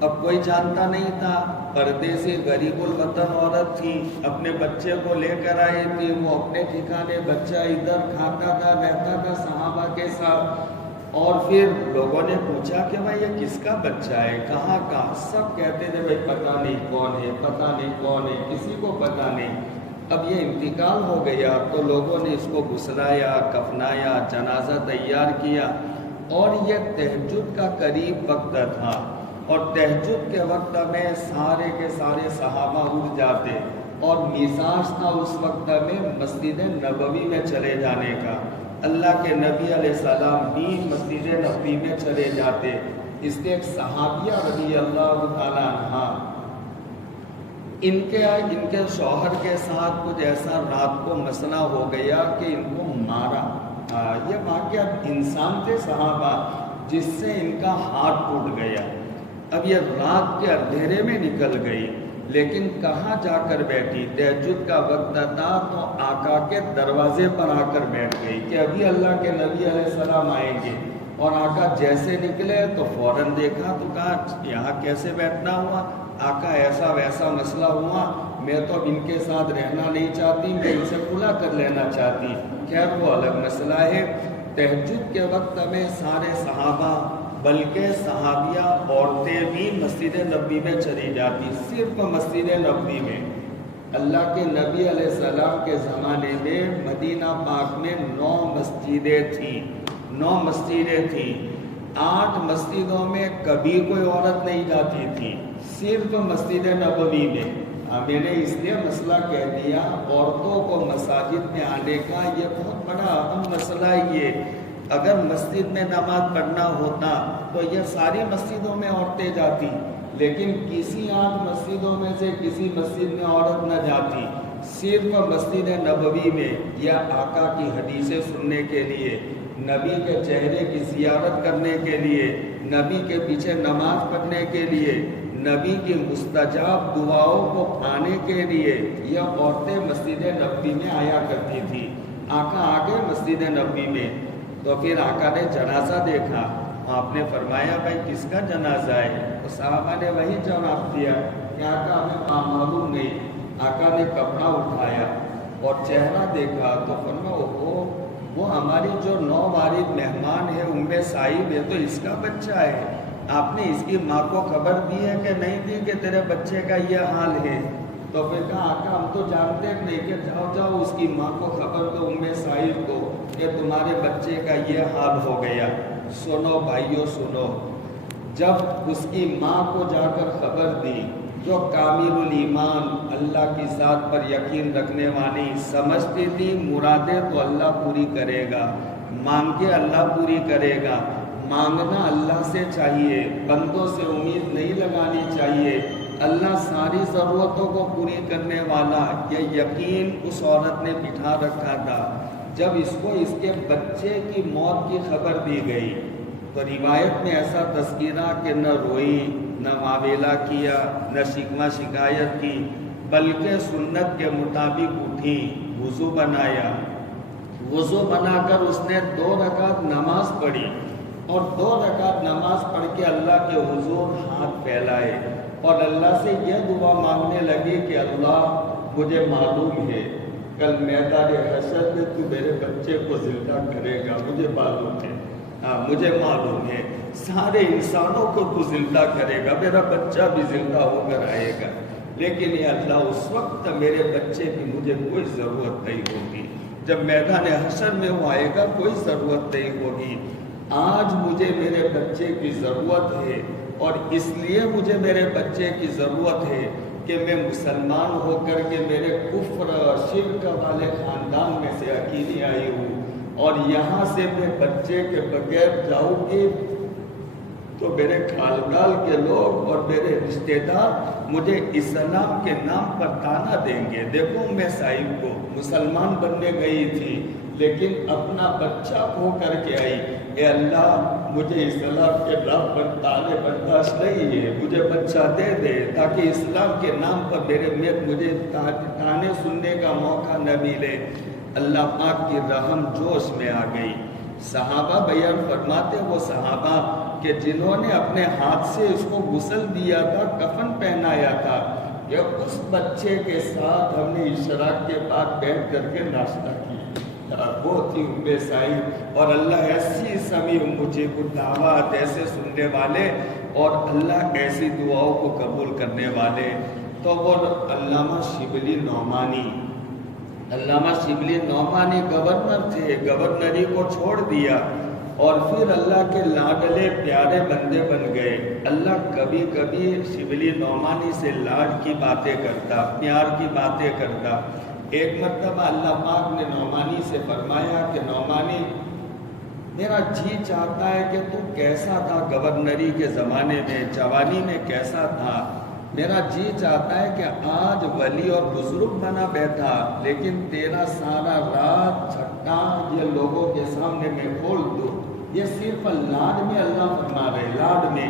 اب کوئی جانتا نہیں تھا، پردیسی غریب الوطن عورت تھی، اپنے بچے کو لے کر آئی تھی، وہ اپنے ٹھکانے بچہ ادھر کھاتا تھا، رہتا تھا صحابہ کے ساتھ۔ اور پھر لوگوں نے پوچھا کہ بھائی یہ کس کا بچہ ہے، کہاں کا؟ سب کہتے تھے بھائی پتہ نہیں کون ہے، پتہ نہیں کون ہے، کسی کو پتہ نہیں۔ اب یہ انتقال ہو گیا تو لوگوں نے اس کو غسلایا، کفنایا، جنازہ تیار کیا، اور یہ تہجد کا قریب وقت تھا، اور تہجد کے وقت میں سارے کے سارے صحابہ اٹھ جاتے، اور مزاج تھا اس وقت میں مسجد نبوی میں چلے جانے کا۔ اللہ کے نبی علیہ السلام بھی مسجد نبوی میں چلے جاتے۔ اس کے ایک صحابیہ رضی اللہ تعالیٰ عنہ، ان کے شوہر کے ساتھ کچھ ایسا رات کو مسئلہ ہو گیا کہ ان کو مارا۔ یہ واقعہ انسان تھے صحابہ، جس سے ان کا ہاتھ ٹوٹ گیا۔ اب یہ رات کے اندھیرے میں نکل گئی، لیکن کہاں جا کر بیٹھی؟ تہجد کا وقت تھا تو آقا کے دروازے پر آ کر بیٹھ گئی کہ ابھی اللہ کے نبی علیہ السلام آئیں گے۔ اور آقا جیسے نکلے تو فوراً دیکھا تو کہا یہاں کیسے بیٹھنا ہوا؟ آقا ایسا ویسا مسئلہ ہوا، میں تو ان کے ساتھ رہنا نہیں چاہتی، میں ان سے کھلا کر لینا چاہتی۔ خیر وہ الگ مسئلہ ہے۔ تہجد کے وقت میں سارے صحابہ بلکہ صحابیہ عورتیں بھی مسجد نبوی میں چلی جاتی، صرف مسجد نبوی میں۔ اللہ کے نبی علیہ السلام کے زمانے میں مدینہ پاک میں 9 مسجدیں تھیں، 9 مسجدیں تھیں۔ 8 مسجدوں میں کبھی کوئی عورت نہیں جاتی تھی، صرف مسجد نبوی میں۔ میں نے اس لیے مسئلہ کہہ دیا، عورتوں کو مساجد میں آنے کا یہ بہت بڑا اہم مسئلہ یہ۔ اگر مسجد میں نماز پڑھنا ہوتا تو یہ ساری مسجدوں میں عورتیں جاتی، لیکن کسی 8 مسجدوں میں سے کسی مسجد میں عورت نہ جاتی، صرف مسجد نبوی میں، یا آقا کی حدیثیں سننے کے لیے، نبی کے چہرے کی زیارت کرنے کے لیے، نبی کے پیچھے نماز پڑھنے کے لیے، نبی کی مستجاب دعاؤں کو پانے کے لیے یہ عورتیں مسجد نبوی میں آیا کرتی تھی۔ آقا آ گئے مسجد نبوی میں تو پھر آقا نے جنازہ دیکھا، آپ نے فرمایا بھائی کس کا جنازہ ہے؟ تو صحابہ نے وہی جواب دیا کہ آقا ہمیں معلوم نہیں۔ آقا نے کپڑا اٹھایا اور چہرہ دیکھا تو فرمایا وہ ہماری جو نووارد مہمان ہے ام سعید ہے، تو اس کا بچہ ہے، آپ نے اس کی ماں کو خبر دی ہے کہ نہیں دی کہ تیرے بچے کا یہ حال ہے؟ تو پھر کہا آقا ہم تو جانتے نہیں، کہ جاؤ اس کی ماں کو خبر دو ام سعید کو کہ تمہارے بچے کا یہ حال ہو گیا۔ سنو بھائیو سنو، جب اس کی ماں کو جا کر خبر دی، جو کامل الایمان اللہ کی ذات پر یقین رکھنے والی، سمجھتی تھی مرادیں تو اللہ پوری کرے گا، مانگے اللہ پوری کرے گا، مانگنا اللہ سے چاہیے، بندوں سے امید نہیں لگانی چاہیے، اللہ ساری ضرورتوں کو پوری کرنے والا، یہ یقین اس عورت نے بٹھا رکھا تھا۔ جب اس کو اس کے بچے کی موت کی خبر دی گئی تو روایت میں ایسا تذکرہ کہ نہ روئی، نہ معاویلا کیا، نہ شکوہ شکایت کی، بلکہ سنت کے مطابق اٹھی، وضو بنایا، وضو بنا کر اس نے 2 رکعت نماز پڑھی، اور 2 رکعت نماز پڑھ کے اللہ کے حضور ہاتھ پھیلائے اور اللہ سے یہ دعا مانگنے لگی کہ اللہ مجھے معلوم ہے کل میدان حشر میں تو میرے بچے کو زندہ کرے گا، مجھے معلوم ہے، مجھے معلوم ہے سارے انسانوں کو تو زندہ کرے گا، میرا بچہ بھی زندہ ہو کر آئے گا، لیکن یہ اللہ اس وقت میرے بچے کی مجھے کوئی ضرورت نہیں ہوگی، جب میدان حشر میں وہ آئے گا کوئی ضرورت نہیں ہوگی۔ آج مجھے میرے بچے کی ضرورت ہے، اور اس لیے مجھے میرے بچے کی ضرورت ہے کہ میں مسلمان ہو کر کے میرے کفر شرک والے خاندان میں سے اکیلی آئی ہوں، اور یہاں سے میں بچے کے بغیر جاؤں گی تو میرے خاندان کے لوگ اور میرے رشتہ دار مجھے اسلام کے نام پر طعنہ دیں گے۔ دیکھو میں صاحب کو مسلمان بننے گئی تھی لیکن اپنا بچہ کھو کر کے آئی، اے اللہ مجھے اسلام کے نام پر طعنے برداشت نہیں ہے، مجھے بچہ دے دے تاکہ اسلام کے نام پر مجھے طعنے سننے کا موقع نہ ملے۔ اللہ پاک کی رحم جوش میں آ گئی۔ صحابہ بیان فرماتے وہ صحابہ کہ جنہوں نے اپنے ہاتھ سے اس کو غسل دیا تھا، کفن پہنایا تھا، کہ اس بچے کے ساتھ ہم نے اشراق کے بعد بیٹھ کر کے ناشتہ کیا، وہ تھی ام سعید، اور اللہ ایسی سمیع مجیب الدعوات، ایسے سننے والے اور اللہ ایسی دعاؤں کو قبول کرنے والے۔ تو وہ علامہ شبلی نعمانی گورنر تھے، گورنری کو چھوڑ دیا اور پھر اللہ کے لاڈلے پیارے بندے بن گئے۔ اللہ کبھی کبھی شبلی نعمانی سے لاڈ کی باتیں کرتا، پیار کی باتیں کرتا۔ ایک مرتبہ اللہ پاک نے نعمانی سے فرمایا کہ نعمانی میرا جی چاہتا ہے کہ تو کیسا تھا گورنری کے زمانے میں، جوانی میں کیسا تھا، میرا جی چاہتا ہے کہ آج ولی اور بزرگ بنا بیٹھا لیکن تیرا سارا رات چھٹا یہ لوگوں کے سامنے میں کھول دوں۔ یہ صرف لاڈ میں اللہ فرما رہے، لاڈ میں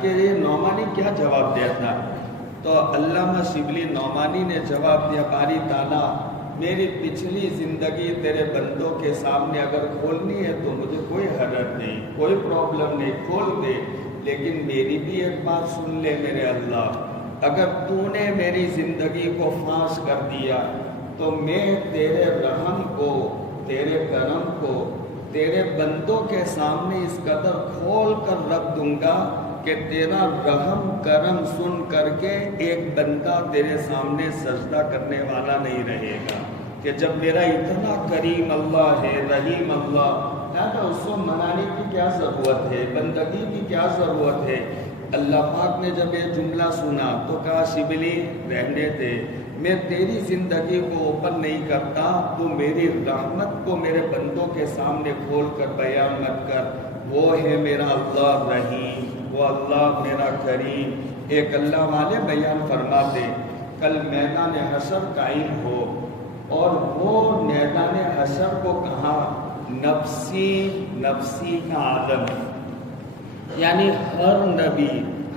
کہ یہ نعمانی کیا جواب دیتا۔ تو علامہ شبلی نعمانی نے جواب دیا، باری تعالیٰ میری پچھلی زندگی تیرے بندوں کے سامنے اگر کھولنی ہے تو مجھے کوئی حرج نہیں، کوئی پرابلم نہیں، کھول دے، لیکن میری بھی ایک بات سن لے میرے اللہ، اگر تو نے میری زندگی کو فاش کر دیا تو میں تیرے رحم کو، تیرے کرم کو تیرے بندوں کے سامنے اس قدر کھول کر رکھ دوں گا کہ تیرا رحم کرم سن کر کے ایک بندہ تیرے سامنے سجدہ کرنے والا نہیں رہے گا، کہ جب میرا اتنا کریم اللہ ہے، رحیم اللہ ہے تو اس کو منانے کی کیا ضرورت ہے، بندگی کی کیا ضرورت ہے۔ اللہ پاک نے جب یہ جملہ سنا تو کہا شبلی رہنے دے، میں تیری زندگی کو اوپن نہیں کرتا، تو میری رحمت کو میرے بندوں کے سامنے کھول کر بیان مت کر۔ وہ ہے میرا اللہ رحیم، وہ اللہ میرا کریم۔ ایک اللہ والے بیان فرماتے کل میدان حشر قائم ہو، اور وہ میدان حشر کو کہا نفسی نفسی کا عالم، یعنی ہر نبی،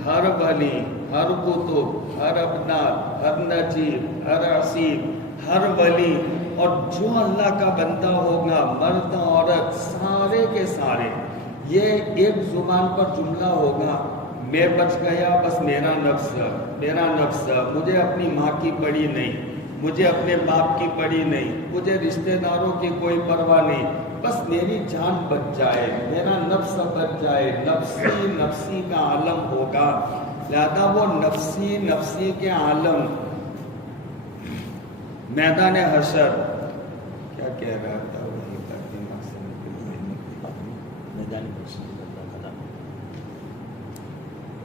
ہر ولی، ہر کتب، ہر ابدال، ہر نجیب، ہر عصیب، ہر ولی اور جو اللہ کا بندہ ہوگا، مرد عورت، سارے کے سارے، یہ ایک زبان پر جملہ ہوگا، میں بچ گیا بس میرا نفس، میرا نفس، مجھے اپنی ماں کی پڑی نہیں، مجھے اپنے باپ کی پڑی نہیں، مجھے رشتہ داروں کی کوئی پرواہ نہیں، بس میری جان بچ جائے، میرا نفس بچ جائے، نفسی نفسی کا عالم ہوگا۔ لہذا وہ نفسی نفسی کے عالم میدان حشر کیا کہہ رہا تھا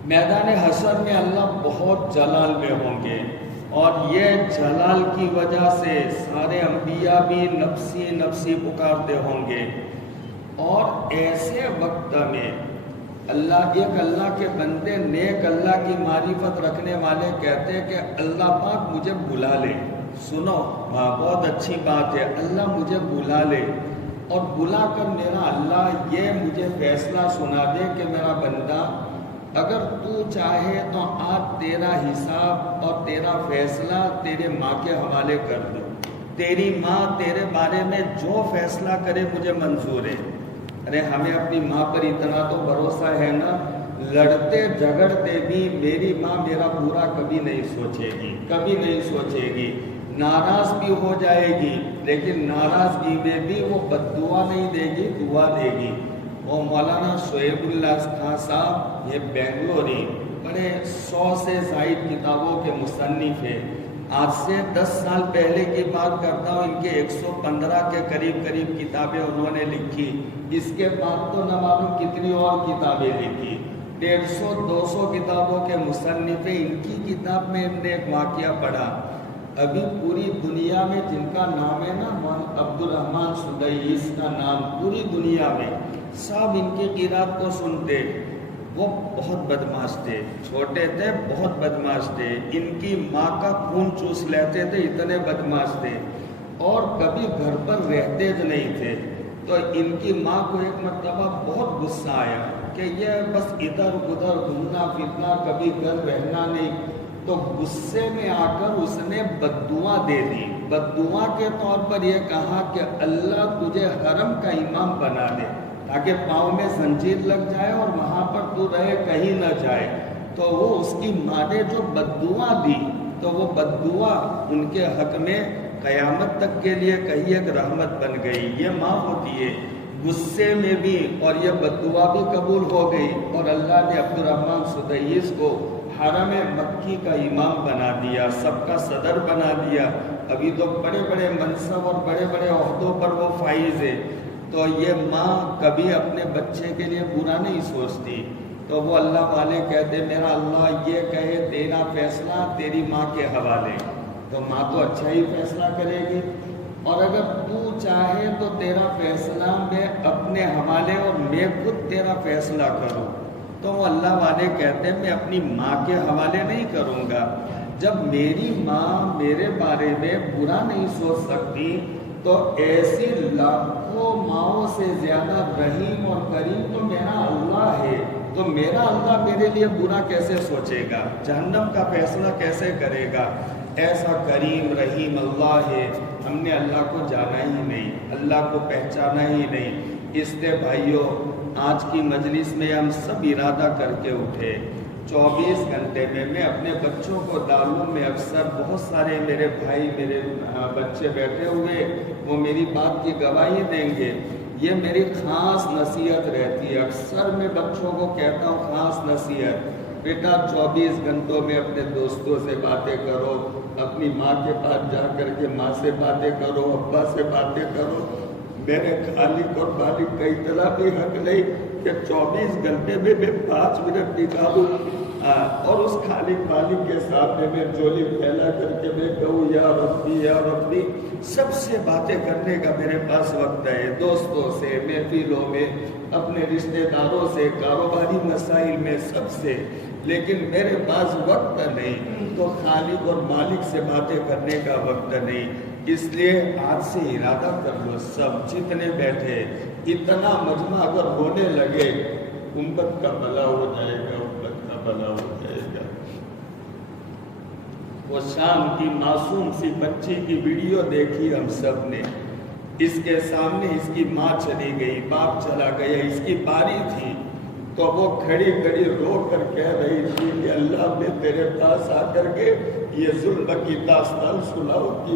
میدان حشر میں اللہ بہت جلال میں ہوں گے، اور یہ جلال کی وجہ سے سارے انبیاء بھی نفسی نفسی پکارتے ہوں گے، اور ایسے وقت میں ایک اللہ کے بندے نیک اللہ کی معرفت رکھنے والے کہتے ہیں کہ اللہ پاک مجھے بلا لے، سنو بہت اچھی بات ہے، اللہ مجھے بلا لے، اور بلا کر میرا اللہ یہ مجھے فیصلہ سنا دے کہ میرا بندہ اگر تو چاہے تو آج تیرا حساب اور تیرا فیصلہ تیرے ماں کے حوالے کر دو، تیری ماں تیرے بارے میں جو فیصلہ کرے مجھے منظور ہے۔ ارے ہمیں اپنی ماں پر اتنا تو بھروسہ ہے نا، لڑتے جھگڑتے بھی میری ماں میرا برا کبھی نہیں سوچے گی، کبھی نہیں سوچے گی، ناراض بھی ہو جائے گی، لیکن ناراضگی میں بھی وہ بددعا نہیں دے گی، دعا دے گی۔ اور مولانا شعیب اللہ خان صاحب یہ بنگلوری بڑے 100 سے زائد کتابوں کے مصنف ہیں۔ آج سے 10 سال پہلے کی بات کرتا ہوں، ان کے 115 کے قریب کتابیں انہوں نے لکھی۔ اس کے بعد تو نہ معلوم کتنی اور کتابیں لکھی، 150-200 کتابوں کے مصنف ہیں۔ ان کی کتاب میں ہم نے ایک واقعہ پڑھا، ابھی پوری دنیا میں جن کا نام ہے نا عبد الرحمن سدیس کا نام، پوری دنیا میں سب ان کے قرات کو سنتے۔ وہ بہت بدماش تھے، چھوٹے تھے، بہت بدماش تھے، ان کی ماں کا خون چوس لیتے تھے، اتنے بدماش تھے، اور کبھی گھر پر رہتے جو نہیں تھے۔ تو ان کی ماں کو ایک مرتبہ بہت غصہ آیا کہ یہ بس ادھر ادھر گھومنا پھرنا، کبھی گھر رہنا نہیں۔ تو غصے میں آ کر اس نے بددعا دے دی۔ بددعا کے طور پر یہ کہا کہ اللہ تجھے حرم کا امام بنا دے، تاکہ پاؤں میں زنجیر لگ جائے اور وہاں پر تو رہے، کہیں نہ جائے۔ تو وہ اس کی ماں نے جو بددعا دی، تو وہ بددعا ان کے حق میں قیامت تک کے لیے کہیں ایک رحمت بن گئی۔ یہ ماں ہوتی ہے، غصے میں بھی، اور یہ بددعا بھی قبول ہو گئی، اور اللہ نے عبد الرحمن سدیس کو حرم مکی کا امام بنا دیا، سب کا صدر بنا دیا۔ ابھی تو بڑے بڑے منصب اور بڑے بڑے عہدوں پر وہ فائز ہے۔ تو یہ ماں کبھی اپنے بچے کے لیے برا نہیں سوچتی۔ تو وہ اللہ والے کہتے میرا اللہ یہ کہے تیرا فیصلہ تیری ماں کے حوالے، تو ماں تو اچھا ہی فیصلہ کرے گی، اور اگر تو چاہے تو تیرا فیصلہ میں اپنے حوالے اور میں خود تیرا فیصلہ کروں۔ تو وہ اللہ والے کہتے ہیں میں اپنی ماں کے حوالے نہیں کروں گا۔ جب میری ماں میرے بارے میں برا نہیں سوچ سکتی، تو ایسی لاکھوں ماؤں سے زیادہ رحیم اور کریم تو میرا اللہ ہے۔ تو میرا اللہ میرے لیے برا کیسے سوچے گا، جہنم کا فیصلہ کیسے کرے گا؟ ایسا کریم رحیم اللہ ہے، ہم نے اللہ کو جانا ہی نہیں، اللہ کو پہچانا ہی نہیں۔ اس لیے بھائیوں، آج کی مجلس میں ہم سب ارادہ کر کے اٹھے، 24 گھنٹے میں اپنے بچوں کو دارالعلوم میں، اکثر بہت سارے میرے بھائی میرے بچے بیٹھے ہوئے، وہ میری بات کی گواہی دیں گے۔ یہ میری خاص نصیحت رہتی ہے، اکثر میں بچوں کو کہتا ہوں خاص نصیحت، بیٹا 24 گھنٹوں میں اپنے دوستوں سے باتیں کرو، اپنی ماں کے پاس جا کر کے ماں سے باتیں کرو، ابا سے باتیں کرو۔ میرے خالق اور مالک کا اتنا بھی حق نہیں کہ 24 گھنٹے میں 5 منٹ نکالوں اور اس خالق مالک کے سامنے میں جولی پھیلا کر کے میں کہوں یا ربی یا ربی۔ سب سے باتیں کرنے کا میرے پاس وقت ہے، دوستوں سے، محفلوں میں، اپنے رشتہ داروں سے، کاروباری مسائل میں، سب سے، لیکن میرے پاس وقت نہیں، تو خالق اور مالک سے باتیں کرنے کا وقت نہیں۔ اس لیے آج سے ارادہ کر لو، سب جتنے بیٹھے، اتنا مجمع اگر ہونے لگے، امت کا بھلا ہو جائے گا، امت کا بھلا ہو جائے گا۔ وہ شام کی معصوم سی بچی کی ویڈیو دیکھی ہم سب نے، اس کے سامنے اس کی ماں چلی گئی، باپ چلا گیا، اس کی باری تھی، تو وہ کھڑی کھڑی رو کر کہہ رہی تھی کہ اللہ نے تیرے پاس آ کر کے یہ ظلم کی داستان سناؤ کہ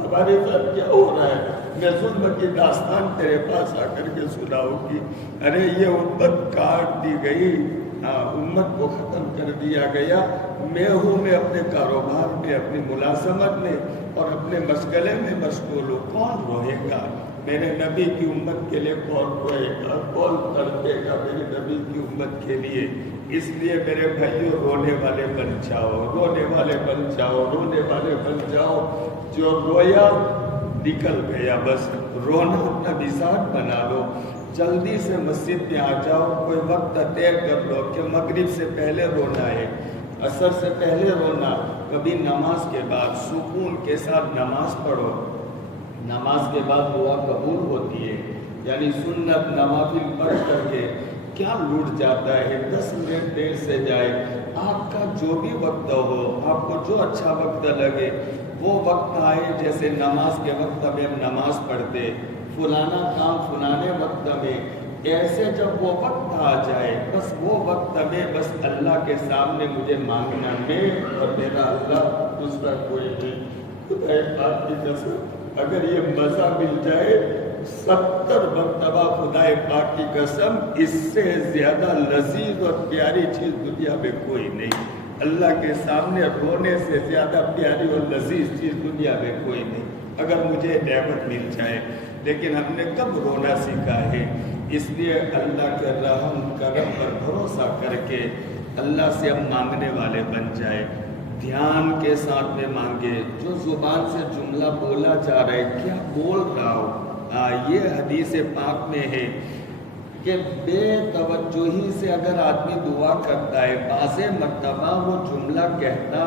ہمارے ساتھ کیا ہو رہا ہے، میں ظلم کی داستان تیرے پاس آ کر کے سناؤں گی۔ ارے یہ امت کاٹ دی گئی، امت کو ختم کر دیا گیا۔ میں ہوں، میں اپنے کاروبار میں، اپنی ملازمت میں اور اپنے مشغلے میں مشغول ہوں، کون روئے گا میرے نبی کی امت کے لیے؟ کون روئے گا، کون تڑپے گا میرے نبی کی امت کے لیے؟ اس لیے میرے بھائیوں، رونے والے بن جاؤ، رونے والے بن جاؤ، رونے والے بن جاؤ۔ جو رویا نکل گیا، بس رونا اپنا مزاج بنا لو۔ جلدی سے مسجد میں آ جاؤ، کوئی وقت طے کر لو کہ مغرب سے پہلے رونا ہے، عصر سے پہلے رونا، کبھی نماز کے بعد سکون کے ساتھ نماز پڑھو۔ نماز کے بعد دعا قبول ہوتی ہے، یعنی سنت نوافل پڑھ کر کے کیا لوٹ جاتا ہے، 10 منٹ دیر سے جائے، آپ کا جو بھی وقت ہو، آپ کو جو اچھا وقت لگے وہ وقت آئے۔ جیسے نماز کے وقت میں ہم نماز پڑھتے، فلانا کام فلانے وقت میں، ایسے جب وہ وقت آ جائے، بس وہ وقت میں بس اللہ کے سامنے مجھے مانگنا، میں اور میرا اللہ، دوسرا کوئی نہیں۔ خدا پاک کی قسم اگر یہ مزہ مل جائے 70 مرتبہ خدا پاک کی قسم اس سے زیادہ لذیذ اور پیاری چیز دنیا میں کوئی نہیں. اللہ کے سامنے رونے سے زیادہ پیاری اور لذیذ چیز دنیا میں کوئی نہیں اگر مجھے نعمت مل جائے. لیکن ہم نے کب رونا سیکھا ہے؟ اس لیے اللہ کے رحم کرم پر بھروسہ کر کے اللہ سے ہم مانگنے والے بن جائے. دھیان کے ساتھ میں مانگے. جو زبان سے جملہ بولا جا رہا ہے کیا بول رہا ہو؟ یہ حدیث پاک میں ہے کہ بے توجہی سے اگر آدمی دعا کرتا ہے بعض مرتبہ وہ جملہ کہتا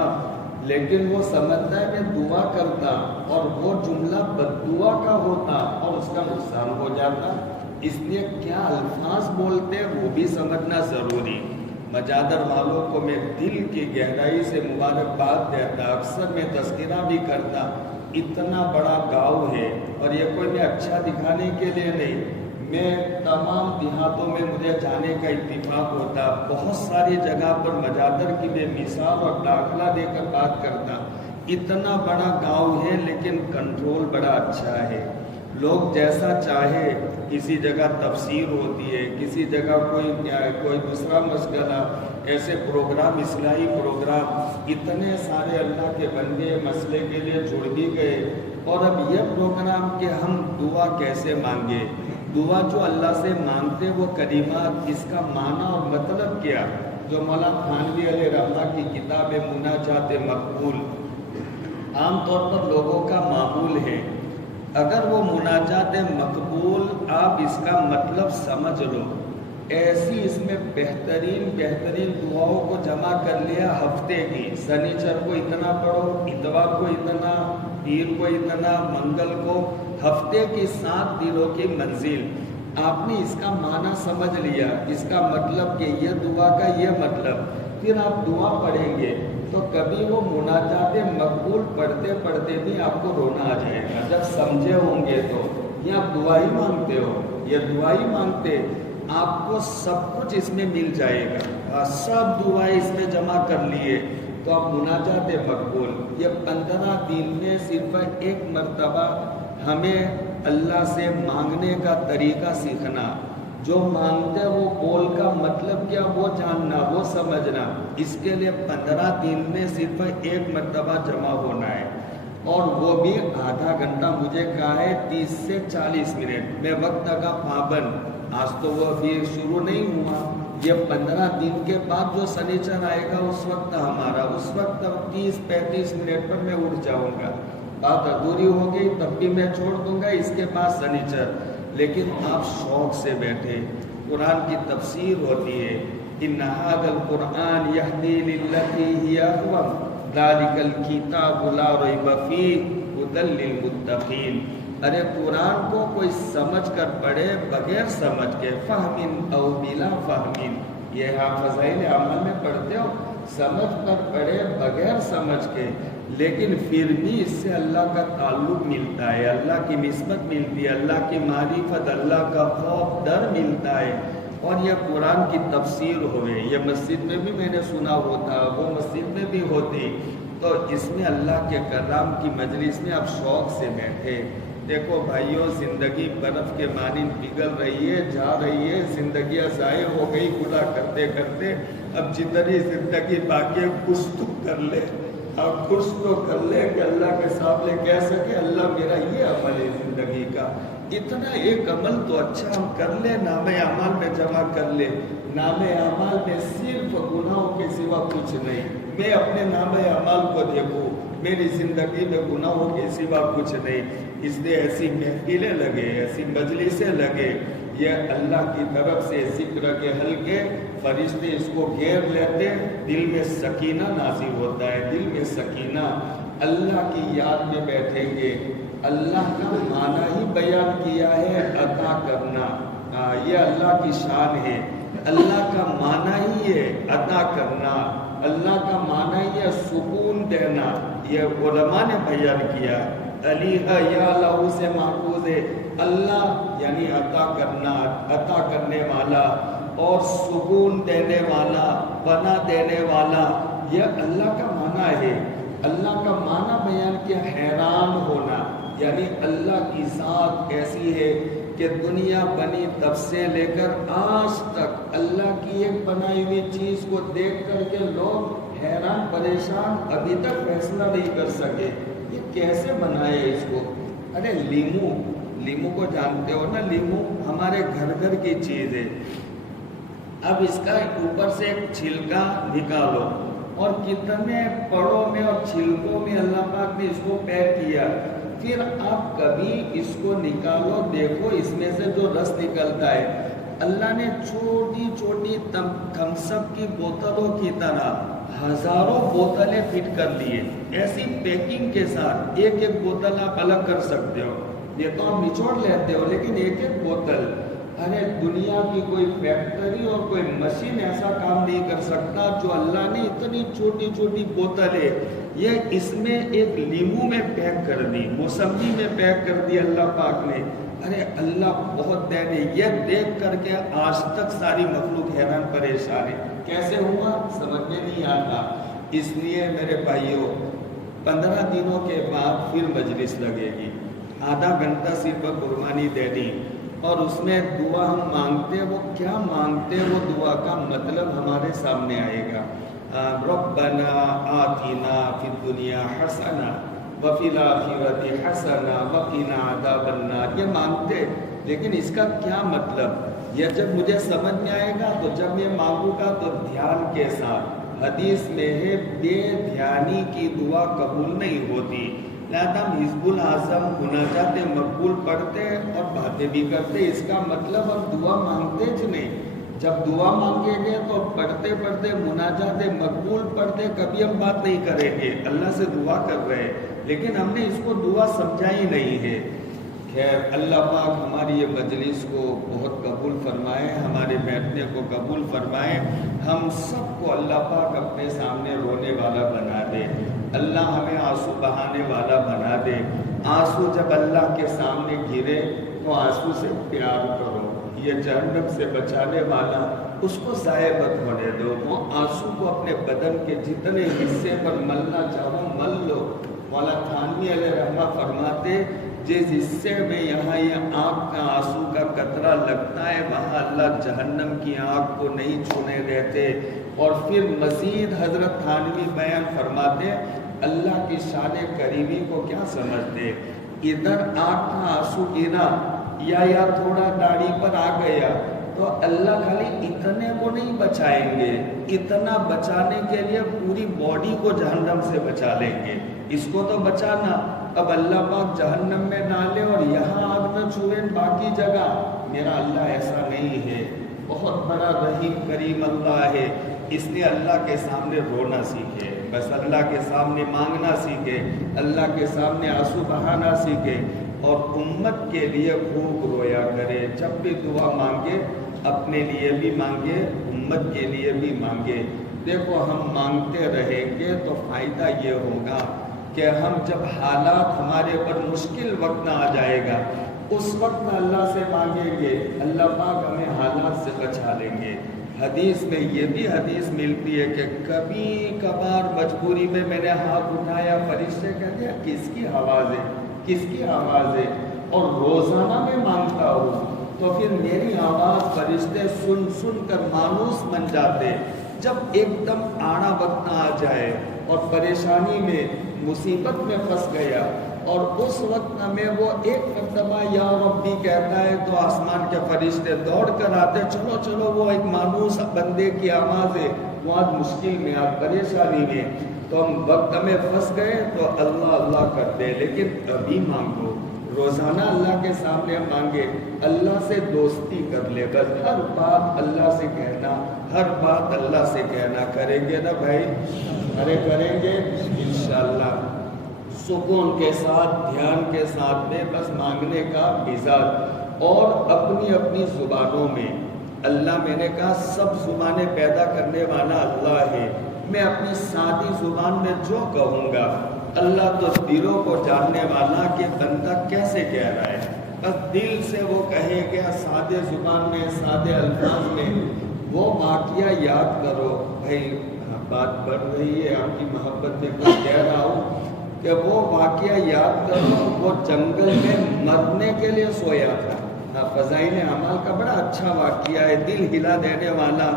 لیکن وہ سمجھتا ہے میں دعا کرتا اور وہ جملہ بد دعا کا ہوتا اور اس کا نقصان ہو جاتا. اس لیے کیا الفاظ بولتے وہ بھی سمجھنا ضروری. مجادر والوں کو میں دل کی گہرائی سے مبارکباد دیتا. اکثر میں تذکرہ بھی کرتا. اتنا بڑا گاؤں ہے اور یہ کوئی میں اچھا دکھانے کے لیے نہیں. میں تمام دیہاتوں میں مجھے جانے کا اتفاق ہوتا. بہت ساری جگہ پر مجادر کی میں مثال اور داخلہ دے کر بات کرتا. اتنا بڑا گاؤں ہے لیکن کنٹرول بڑا اچھا ہے. لوگ جیسا چاہے کسی جگہ تفسیر ہوتی ہے, کسی جگہ کوئی دوسرا مشغلہ, ایسے پروگرام اصلاحی پروگرام, اتنے سارے اللہ کے بندے مسئلے کے لیے جڑ بھی گئے. اور اب یہ پروگرام کہ ہم دعا کیسے مانگے, دعا جو اللہ سے مانگتے وہ کلمات, اس کا معنی اور مطلب کیا. جو مولانا تھانوی علیہ رحمہ کی کتاب مناجات مقبول عام طور پر لوگوں کا معمول ہے. اگر وہ مناجات مقبول آپ اس کا مطلب سمجھ لو, ایسی اس میں بہترین دعاؤں کو جمع کر لیا ہفتے کی. سنیچر کو اتنا پڑھو, اتوار کو اتنا, پیر کو اتنا, منگل کو, ہفتے کی 7 دنوں کی منزل. آپ نے اس کا معنی سمجھ لیا, اس کا مطلب کہ یہ دعا کا یہ مطلب. پھر آپ دعا پڑھیں گے تو کبھی وہ مناجات مقبول پڑھتے پڑھتے بھی آپ کو رونا آ جائے گا. جب سمجھے ہوں گے تو یہ آپ دعا ہی مانگتے ہو, یہ دعا ہی مانگتے, آپ کو سب کچھ اس میں مل جائے گا. سب دعائیں اس میں جمع کر لیے تو آپ مناجات مقبول. یہ 15 دن میں صرف ایک مرتبہ ہمیں اللہ سے مانگنے کا طریقہ سیکھنا. جو مانگتے وہ بول کا مطلب کیا وہ جاننا, وہ سمجھنا. اس کے لیے 15 دن میں صرف ایک مرتبہ جمع ہونا ہے, اور وہ بھی آدھا گھنٹہ. مجھے کہا ہے 30 سے 40 منٹ. میں وقت کا پابند. آج تو وہ ابھی شروع نہیں ہوا, یہ 15 دن کے بعد جو سنیچر آئے گا اس وقت ہمارا, اس وقت 30-35 منٹ پر میں اٹھ جاؤں گا. بات ادھوری ہو گئی تب بھی میں چھوڑ دوں گا, اس کے بعد سنیچر. لیکن آپ شوق سے بیٹھے, قرآن کی تفسیر ہوتی ہے. ان ھذا القرآن یہدی للتی ہی اقوم ذالک الکتاب لا ریب فیہ ھدی للمتقین. ارے قرآن کو کوئی سمجھ کر پڑھے بغیر سمجھ کے, فہم او بلا فہم, یہ آپ فضائل اعمال میں پڑھتے ہو, سمجھ کر پڑھے بغیر سمجھ کے, لیکن پھر بھی اس سے اللہ کا تعلق ملتا ہے, اللہ کی نسبت ملتی ہے, اللہ کی معرفت, اللہ کا خوف ڈر ملتا ہے. اور یہ قرآن کی تفسیر ہوئے, یہ مسجد میں بھی میں نے سنا ہوتا, وہ مسجد میں بھی ہوتی. تو اس میں اللہ کے کلام کی مجلس میں آپ شوق سے بیٹھے. دیکھو بھائیوں, زندگی برف کے مانند پگھل رہی ہے, جا رہی ہے, زندگیاں ضائع ہو گئی خدا کرتے کرتے. اب جتنی زندگی باقی ہے کچھ تو کر لے, آپ کچھ تو کر لے کہ اللہ کے سامنے کہہ سکے اللہ میرا یہ عمل ہے زندگی کا. اتنا ایک عمل تو اچھا ہم کر لیں, نام اعمال میں جمع کر لیں. نام اعمال میں صرف گناہوں کے سوا کچھ نہیں. میں اپنے نام اعمال کو دیکھوں, میری زندگی میں گناہوں کے سوا کچھ نہیں. اس لیے ایسی محفلیں لگے, ایسی مجلسیں لگے, یہ اللہ کی طرف سے ذکر کے حلقے, فرشتے اس کو گھیر لیتے, دل میں سکینہ نازل ہوتا ہے, دل میں سکینہ. اللہ کی یاد میں بیٹھیں گے. اللہ کا معنی ہی بیان کیا ہے, عطا کرنا. یہ اللہ کی شان ہے. اللہ کا معنی ہی ہے عطا کرنا, اللہ کا معنی ہی ہے سکون دینا. یہ علماء نے بیان کیا. علی یا اللہ سے محفوظ ہے. اللہ یعنی عطا کرنا, عطا کرنے والا, اور سکون دینے والا, پناہ دینے والا, یہ اللہ کا معنی ہے. اللہ کا معنی بیان کیا؟ حیران ہونا، یعنی اللہ کی ذات ایسی ہے کہ دنیا بنی تب سے لے کر آج تک اللہ کی ایک بنائی ہوئی چیز کو دیکھ کر کے لوگ حیران پریشان ابھی تک فیصلہ نہیں کر سکے یہ کیسے بنائے اس کو۔ ارے لیمو کو جانتے ہو نا، لیمو ہمارے گھر گھر کی چیز ہے۔ اب اس کا اوپر سے ایک چھلکا نکالو اور کتنے پڑوں میں اور چھلکوں میں اللہ پاک نے اس کو پیک کیا، پھر آپ کبھی اس کو نکالو، دیکھو اس میں سے جو رس نکلتا ہے، اللہ نے چھوٹی چھوٹی تھمس اپ کی بوتلوں کی طرح ہزاروں بوتلیں فٹ کر لیے، ایسی پیکنگ کے ساتھ۔ ایک ایک بوتل آپ الگ کر سکتے ہو، یہ تو آپ نچوڑ لیتے ہو، لیکن ایک ایک بوتل، ارے دنیا کی کوئی فیکٹری اور کوئی مشین ایسا کام نہیں کر سکتا جو اللہ نے اتنی چھوٹی چھوٹی بوتلیں یہ اس میں ایک لیمو میں پیک کر دی، موسمی میں پیک کر دی اللہ پاک نے۔ ارے اللہ بہت دین ہے، یہ دیکھ کر کے آج تک ساری مخلوق حیران پریشان ہے، کیسے ہوا سمجھ میں نہیں آتا۔ اس لیے میرے بھائیوں 15 دنوں کے بعد پھر مجلس لگے گی، آدھا گھنٹہ صرف قربانی دے دی، اور اس میں دعا ہم مانگتے، وہ کیا مانگتے وہ دعا کا مطلب ہمارے سامنے آئے گا۔ ربنا آتنا فی الدنیا حسنہ وفی الآخرۃ حسنہ وقنا عذاب النار، یہ مانگتے، لیکن اس کا کیا مطلب یہ جب مجھے سمجھ میں آئے گا تو جب میں مانگوں گا تو دھیان کے ساتھ۔ حدیث میں ہے بے دھیانی کی دعا قبول نہیں ہوتی، لہذا ہم حزب الاعظم مناجات مقبول پڑھتے اور باتیں بھی کرتے، اس کا مطلب ہم دعا مانگتے نہیں۔ جب دعا مانگیں گے تو پڑھتے پڑھتے مناجات مقبول پڑھتے، کبھی ہم بات نہیں کریں گے، اللہ سے دعا کر رہے ہیں، لیکن ہم نے اس کو دعا سمجھا ہی نہیں ہے۔ خیر اللہ پاک ہماری یہ مجلس کو بہت قبول فرمائے، ہمارے بیٹھنے کو قبول فرمائے، ہم سب کو اللہ پاک اپنے سامنے رونے والا بنا دے، اللہ ہمیں آنسو بہانے والا بنا دے۔ آنسو جب اللہ کے سامنے گرے تو آنسو سے پیار کرو، یہ جہنم سے بچانے والا، اس کو ضائع مت ہونے دو، وہ آنسو کو اپنے بدن کے جتنے حصے پر ملنا چاہو مل لو۔ مولا تھانوی علیہ رحمہ فرماتے جس حصے میں یہاں یہ آنکھ کا آنسو کا قطرہ لگتا ہے وہاں اللہ جہنم کی آنکھ کو نہیں چھونے دیتے۔ اور پھر مزید حضرت تھانوی بیان فرماتے اللہ کی شان کریمی کو کیا سمجھتے، ادھر آنکھ کا آنسو گرا یا تھوڑا داڑھی پر آ گیا تو اللہ خالی اتنے کو نہیں بچائیں گے، اتنا بچانے کے لیے پوری باڈی کو جہنم سے بچا لیں گے۔ اس کو تو بچانا، اب اللہ پاک جہنم میں ڈالے اور یہاں آگ نہ چھوئے باقی جگہ، میرا اللہ ایسا نہیں ہے، بہت بڑا رحیم کریم اللہ ہے۔ اس لیے اللہ کے سامنے رونا سیکھے، بس اللہ کے سامنے مانگنا سیکھے، اللہ کے سامنے آنسو بہانا سیکھے، اور امت کے لیے خوب رویا کرے۔ جب بھی دعا مانگے اپنے لیے بھی مانگے، امت کے لیے بھی مانگے۔ دیکھو ہم مانگتے رہیں گے تو فائدہ یہ ہوگا کہ ہم جب حالات ہمارے پر مشکل وقت نہ آ جائے گا اس وقت اللہ سے مانگیں گے، اللہ پاک ہمیں حالات سے بچا لیں گے۔ حدیث میں یہ بھی حدیث ملتی ہے کہ کبھی کبھار مجبوری میں میں نے ہاتھ اٹھایا، فرشتے کہتے ہیں کس کی آواز ہے، کس کی آواز ہے، اور روزانہ میں مانگتا ہوں تو پھر میری آواز فرشتے سن سن کر مانوس بن جاتے۔ جب ایک دم آڑا وقت آ جائے اور پریشانی میں مصیبت میں پھنس گیا اور اس وقت میں وہ ایک مرتبہ یا ربی کہتا ہے تو آسمان کے فرشتے دوڑ کر آتے، چلو چلو، وہ ایک مانوس بندے کی آواز ہے، وہ آج مشکل میں، آج پریشانی میں، تو ہم وقت میں پھنس گئے تو اللہ اللہ کرتے، لیکن ابھی مانگو، روزانہ اللہ کے سامنے مانگے، اللہ سے دوستی کر لے، بس ہر بات اللہ سے کہنا، ہر بات اللہ سے کہنا، کریں گے نا بھائی؟ ارے کریں گے انشاءاللہ، سکون کے ساتھ، دھیان کے ساتھ میں بس مانگنے کا مزاج، اور اپنی اپنی زبانوں میں اللہ، میں نے کہا سب زبانیں پیدا کرنے والا اللہ ہے، میں اپنی سادی زبان میں جو کہوں گا، اللہ تو دلوں کو جاننے والا کہ بندہ کیسے کہہ رہا ہے، بس دل سے وہ کہے گا سادے زبان میں، سادے الفاظ میں۔ وہ واقعہ یاد کرو بھائی، بات بڑھ رہی ہے، آپ کی محبت میں کچھ کہہ رہا ہوں کہ وہ واقعہ یاد کرو، وہ جنگل میں مرنے کے لیے سویا تھا۔ فضائل اعمال کا بڑا اچھا واقعہ ہے، دل ہلا دینے والا۔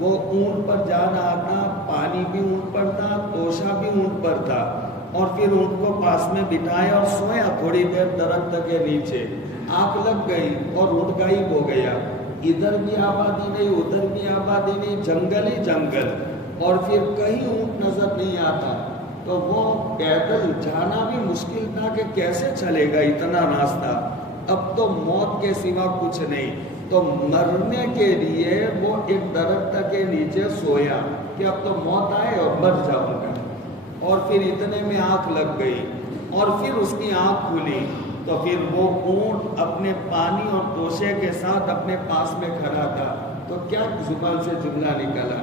وہ اونٹ پر جا رہا تھا، پانی بھی اونٹ پر تھا، توشہ بھی اونٹ پر تھا، اور پھر اونٹ کو پاس میں بٹھایا اور سویا تھوڑی دیر درخت کے نیچے۔ آنکھ لگ گئی اور اونٹ غائب ہو گیا، ادھر بھی آبادی نہیں ادھر بھی آبادی نہیں، جنگل ہی جنگل، اور پھر کہیں اونٹ نظر نہیں آتا۔ تو وہ پیدل جانا بھی مشکل تھا کہ کیسے چلے گا اتنا راستہ، اب تو موت کے سوا کچھ نہیں، تو مرنے کے لیے وہ ایک درخت کے نیچے سویا کہ اب تو موت آئے اور مر جاؤں گا، اور پھر اتنے میں آنکھ لگ گئی، اور پھر اس کی آنکھ کھلی، تو پھر وہ اونٹ اپنے پانی اور توشے کے ساتھ اپنے پاس میں کھڑا تھا، تو کیا زبان سے جملہ نکلا،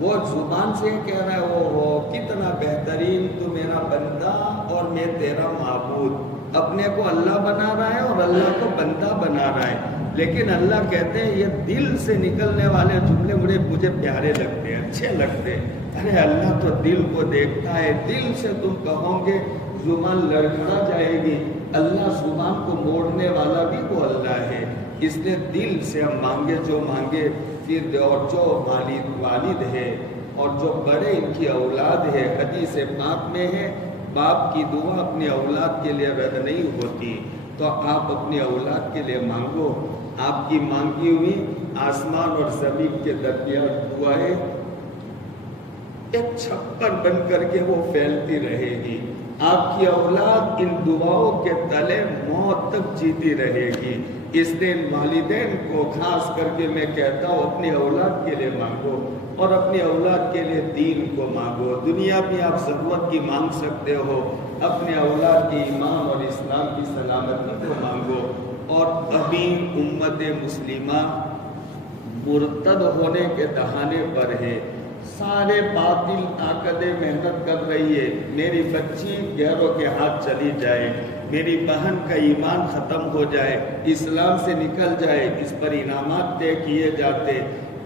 وہ زبان سے کہہ رہا ہے وہ کتنا بہترین تو میرا بندہ اور میں تیرا معبود، اپنے کو اللہ بنا رہا ہے اور اللہ کو بندہ بنا رہا ہے، لیکن اللہ کہتے ہیں یہ دل سے نکلنے والے جملے مجھے پیارے لگتے ہیں، اچھے لگتے ہیں۔ ارے اللہ تو دل کو دیکھتا ہے، دل سے تم کہو گے زبان لڑکھڑا جائے گی، اللہ زبان کو موڑنے والا بھی وہ اللہ ہے، اس نے دل سے ہم مانگے جو مانگے، پھر اور جو والد ہے اور جو بڑے ان کی اولاد ہے، حدیث پاک میں ہے باپ کی دعا اپنی اولاد کے لیے رد نہیں ہوتی، تو آپ اپنی اولاد کے لیے مانگو، آپ کی مانگی ہوئی آسمان اور زمین کے درمیان دعا ہے، ایک چھپر بن کر کے وہ پھیلتی رہے گی، آپ کی اولاد ان دعاؤں کے تلے موت تک جیتی رہے گی۔ اس لیے والدین کو خاص کر کے میں کہتا ہوں اپنی اولاد کے لیے مانگو، اور اپنی اولاد کے لیے دین کو مانگو، دنیا میں آپ ضرورت کی مانگ سکتے ہو، اپنے اولاد کی ایمان اور اسلام کی سلامتی کو مانگو۔ اور ابھی امت مسلمہ مرتد ہونے کے دہانے پر ہے، سارے باطل طاقتیں محنت کر رہی ہے، میری بچی غیروں کے ہاتھ چلی جائے، میری بہن کا ایمان ختم ہو جائے، اسلام سے نکل جائے، اس پر انعامات طے کیے جاتے،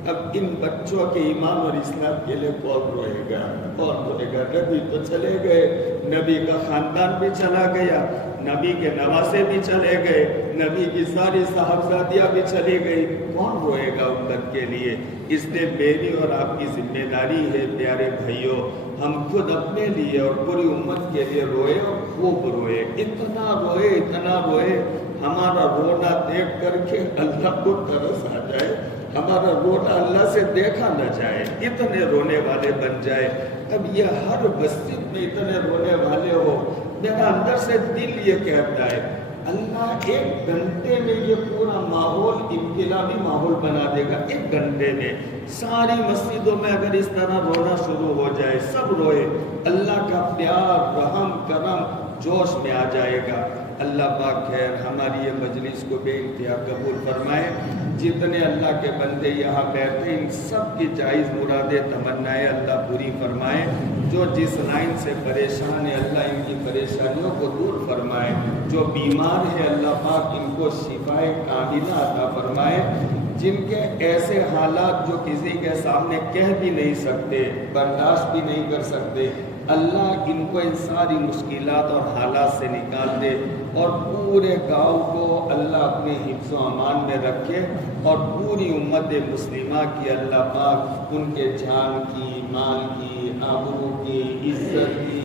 اب ان بچوں کے ایمان اور اسلام کے لیے کون روئے گا، کون روئے گا؟ نبی تو چلے گئے، نبی کا خاندان بھی چلا گیا، نبی کے نواسے بھی چلے گئے، نبی کی ساری صاحبزادیاں بھی چلی گئی، کون روئے گا امت کے لیے؟ اس لیے میری اور آپ کی ذمہ داری ہے پیارے بھائیوں، ہم خود اپنے لیے اور پوری امت کے لیے روئے اور خوب روئے، اتنا روئے ہمارا رونا دیکھ کر کے اللہ کو ترس آ جائے، ہمارا رونا اللہ سے دیکھا نہ جائے، اتنے رونے والے بن جائے۔ اب یہ ہر مسجد میں اتنے رونے والے ہو، میرا اندر سے دل یہ کہتا ہے اللہ ایک گھنٹے میں یہ پورا ماحول انقلابی ماحول بنا دے گا، ایک گھنٹے میں ساری مسجدوں میں اگر اس طرح رونا شروع ہو جائے، سب روئے، اللہ کا پیار رحم کرم جوش میں آ جائے گا۔ اللہ پاک خیر ہماری یہ مجلس کو بے انتہا قبول فرمائے، جتنے اللہ کے بندے یہاں بیٹھے ان سب کی جائز مرادیں تمنائیں اللہ پوری فرمائے، جو جس لائن سے پریشان ہے اللہ ان کی پریشانیوں کو دور فرمائے، جو بیمار ہے اللہ پاک ان کو شفائے کاملہ عطا فرمائے، جن کے ایسے حالات جو کسی کے سامنے کہہ بھی نہیں سکتے، برداشت بھی نہیں کر سکتے، اللہ ان کو ان ساری مشکلات اور حالات سے نکال دے، اور پورے گاؤں کو اللہ اپنے حفظ و امان میں رکھے، اور پوری امت مسلمہ کی اللہ پاک ان کے جان کی، مال کی، آبرو کی، عزت کی